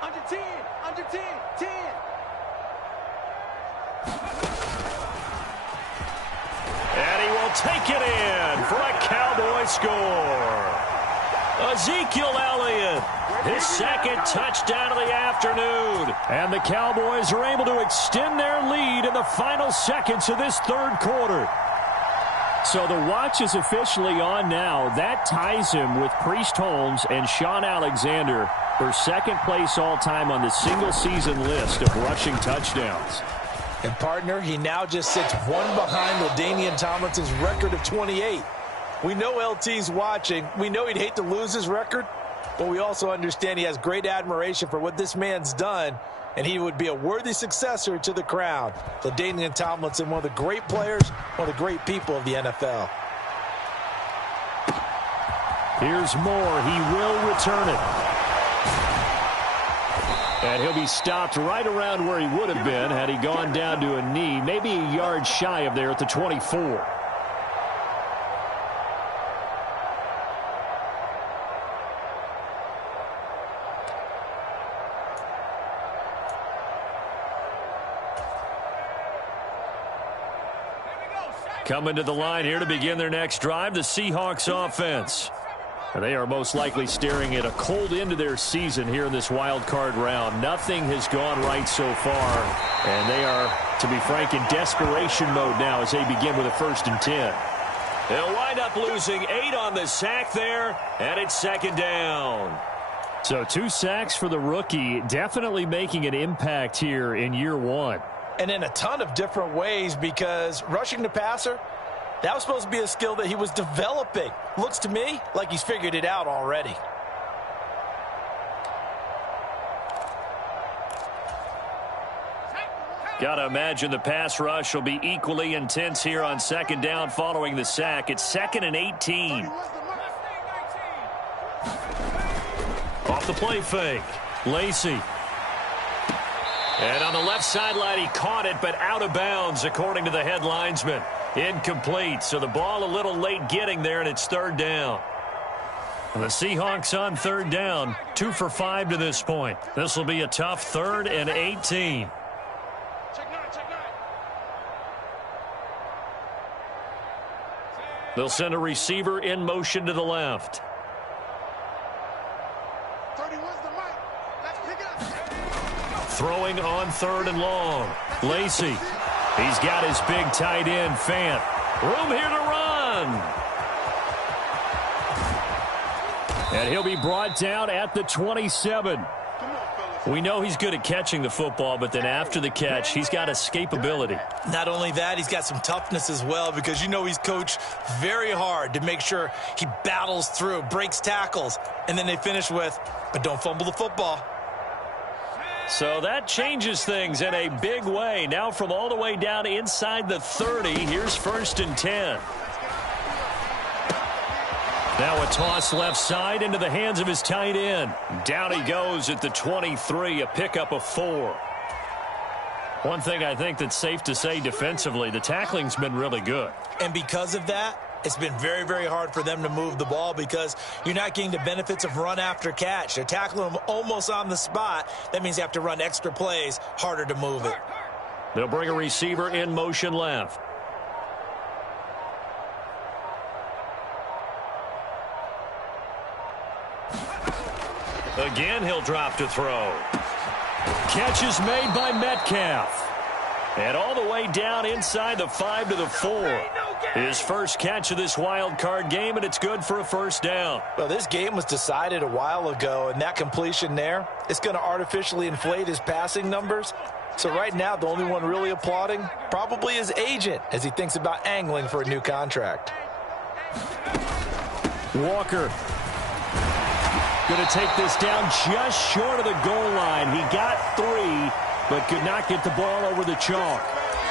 Under 10, under 10, 10. And he will take it in for a Cowboy score. Ezekiel Elliott, his second touchdown of the afternoon. And the Cowboys are able to extend their lead in the final seconds of this third quarter. So the watch is officially on now. That ties him with Priest Holmes and Sean Alexander for second place all-time on the single-season list of rushing touchdowns. And, partner, he now just sits one behind LaDainian Tomlinson's record of 28. We know LT's watching. We know he'd hate to lose his record, but we also understand he has great admiration for what this man's done, and he would be a worthy successor to the crown. LaDainian Tomlinson, one of the great players, one of the great people of the NFL. Here's Moore. He will return it. And he'll be stopped right around where he would have been had he gone down to a knee, maybe a yard shy of there at the 24. Coming to the line here to begin their next drive, the Seahawks offense. They are most likely staring at a cold end to their season here in this wild card round. Nothing has gone right so far, and they are, to be frank, in desperation mode now as they begin with a 1st and 10. They'll wind up losing 8 on the sack there, and it's second down. So 2 sacks for the rookie, definitely making an impact here in year 1. And in a ton of different ways, because rushing the passer, that was supposed to be a skill that he was developing. Looks to me like he's figured it out already. Got to imagine the pass rush will be equally intense here on second down following the sack. It's 2nd and 18. Off the play fake. Lacey. And on the left sideline, he caught it, but out of bounds, according to the head linesman. Incomplete, so the ball a little late getting there, and it's 3rd down. And the Seahawks on 3rd down, 2 for 5 to this point. This will be a tough 3rd and 18. They'll send a receiver in motion to the left. Throwing on 3rd and long. Lacey. He's got his big tight end, Fant. Room here to run. And he'll be brought down at the 27. We know he's good at catching the football, but then after the catch, he's got escapability. Not only that, he's got some toughness as well, because you know he's coached very hard to make sure he battles through, breaks tackles, and then they finish with, but don't fumble the football. So that changes things in a big way. Now from all the way down inside the 30, here's 1st and 10. Now a toss left side into the hands of his tight end. Down he goes at the 23, a pickup of 4. One thing I think that's safe to say defensively, the tackling's been really good. And because of that, it's been very, very hard for them to move the ball because you're not getting the benefits of run after catch. They're tackling them almost on the spot. That means you have to run extra plays, harder to move it. They'll bring a receiver in motion left. Again, he'll drop to throw. Catch is made by Metcalf. And all the way down inside the 5 to the 4. His first catch of this wild card game, and it's good for a 1st down. Well, this game was decided a while ago, and that completion there, it's going to artificially inflate his passing numbers. So right now, the only one really applauding probably his agent as he thinks about angling for a new contract. Walker going to take this down just short of the goal line. He got 3, but could not get the ball over the chalk.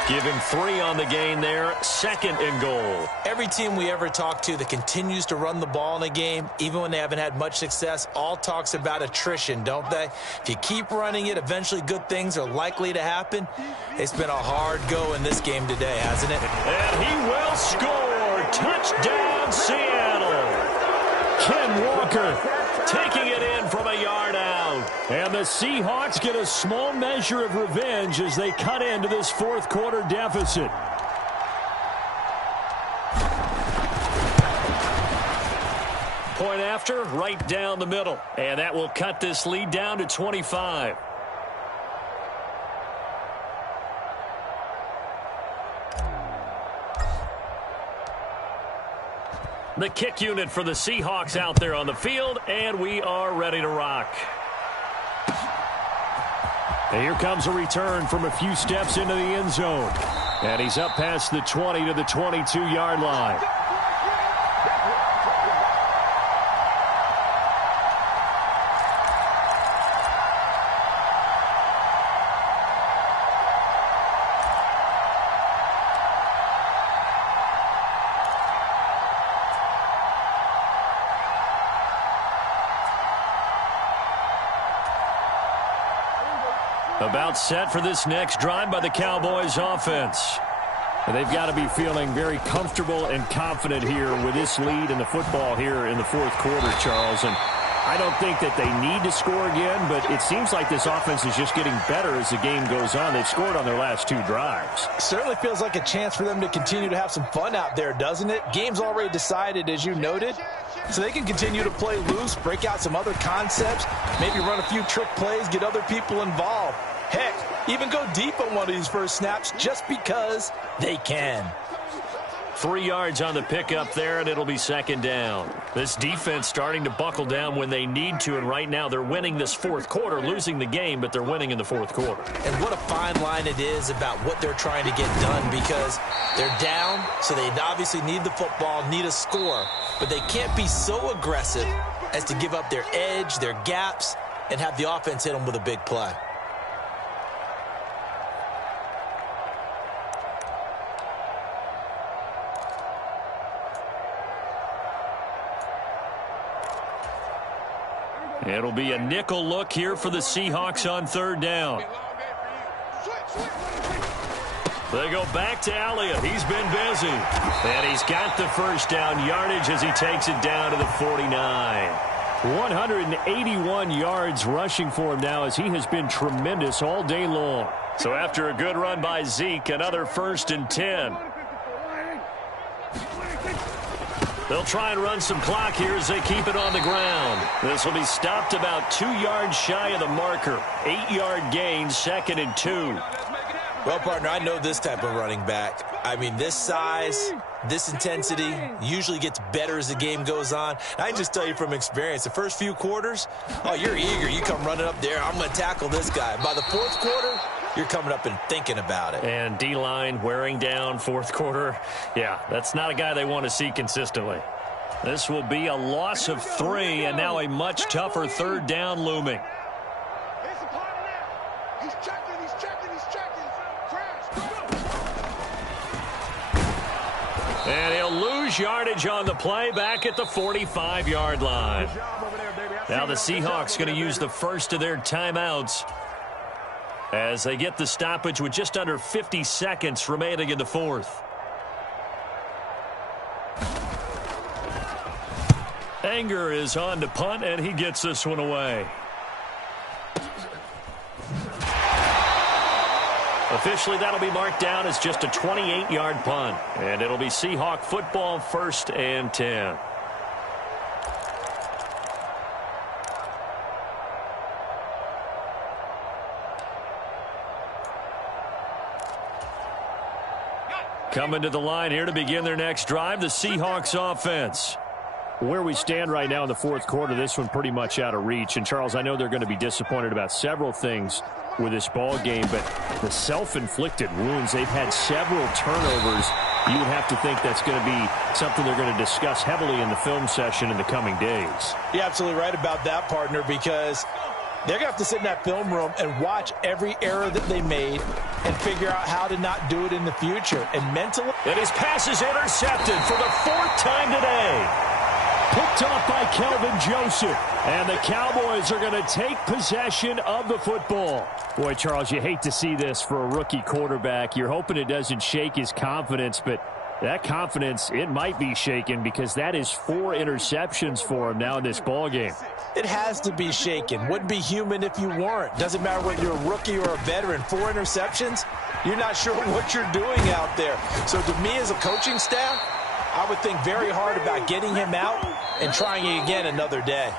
Give him 3 on the gain there. 2nd and goal. Every team we ever talk to that continues to run the ball in a game, even when they haven't had much success, all talks about attrition, don't they? If you keep running it, eventually good things are likely to happen. It's been a hard go in this game today, hasn't it? And he will score. Touchdown, Seattle. Ken Walker taking it in from a yard out. And the Seahawks get a small measure of revenge as they cut into this 4th quarter deficit. Point after, right down the middle. And that will cut this lead down to 25. The kick unit for the Seahawks out there on the field, and we are ready to rock. And here comes a return from a few steps into the end zone. And he's up past the 20 to the 22-yard line. About set for this next drive by the Cowboys offense. And they've got to be feeling very comfortable and confident here with this lead in the football here in the 4th quarter, Charles. And I don't think that they need to score again, but it seems like this offense is just getting better as the game goes on. They've scored on their last 2 drives. Certainly feels like a chance for them to continue to have some fun out there, doesn't it? Game's already decided, as you noted. So they can continue to play loose, break out some other concepts, maybe run a few trick plays, get other people involved. Heck, even go deep on one of these first snaps just because they can. 3 yards on the pickup there, and it'll be 2nd down. This defense starting to buckle down when they need to, and right now they're winning this 4th quarter, losing the game, but they're winning in the 4th quarter. And what a fine line it is about what they're trying to get done, because they're down, so they obviously need the football, need a score, but they can't be so aggressive as to give up their edge, their gaps, and have the offense hit them with a big play. It'll be a nickel look here for the Seahawks on third down. They go back to Elliott. He's been busy. And he's got the first down yardage as he takes it down to the 49. 181 yards rushing for him now as he has been tremendous all day long. So after a good run by Zeke, another 1st and 10. They'll try and run some clock here as they keep it on the ground. This will be stopped about 2 yards shy of the marker. 8-yard gain, 2nd and 2. Well, partner, I know this type of running back. I mean, this size, this intensity usually gets better as the game goes on. I can just tell you from experience, the first few quarters, oh, you're eager. You come running up there, I'm going to tackle this guy. By the 4th quarter, you're coming up and thinking about it. And D-line wearing down 4th quarter. Yeah, that's not a guy they want to see consistently. This will be a loss of 3, and now a much tougher 3rd down looming. And he'll lose yardage on the play back at the 45-yard line. Now the Seahawks going to use the first of their timeouts as they get the stoppage with just under 50 seconds remaining in the 4th. Anger is on to punt, and he gets this one away. Officially, that'll be marked down as just a 28-yard punt. And it'll be Seahawk football, 1st and 10. Coming to the line here to begin their next drive, the Seahawks offense. Where we stand right now in the 4th quarter, this one pretty much out of reach. And, Charles, I know they're going to be disappointed about several things with this ball game, but the self-inflicted wounds, they've had several turnovers. You would have to think that's going to be something they're going to discuss heavily in the film session in the coming days. You're absolutely right about that, partner, because they're going to have to sit in that film room and watch every error that they made and figure out how to not do it in the future. And mentally... And his pass is intercepted for the 4th time today. Picked off by Kelvin Joseph. And the Cowboys are going to take possession of the football. Boy, Charles, you hate to see this for a rookie quarterback. You're hoping it doesn't shake his confidence, but that confidence, it might be shaken because that is 4 interceptions for him now in this ball game. It has to be shaken. Wouldn't be human if you weren't. Doesn't matter whether you're a rookie or a veteran. 4 interceptions, you're not sure what you're doing out there. So to me as a coaching staff, I would think very hard about getting him out and trying it again another day.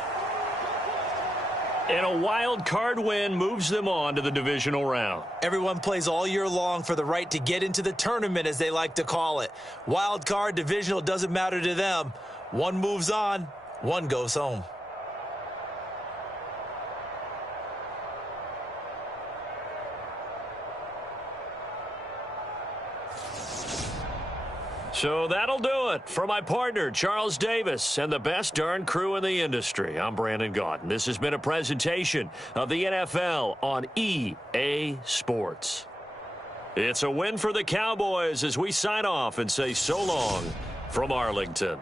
And a wild card win moves them on to the divisional round. Everyone plays all year long for the right to get into the tournament, as they like to call it. Wild card, divisional, doesn't matter to them. One moves on, one goes home. So that'll do it for my partner, Charles Davis, and the best darn crew in the industry. I'm Brandon Gaudin. This has been a presentation of the NFL on EA Sports. It's a win for the Cowboys as we sign off and say so long from Arlington.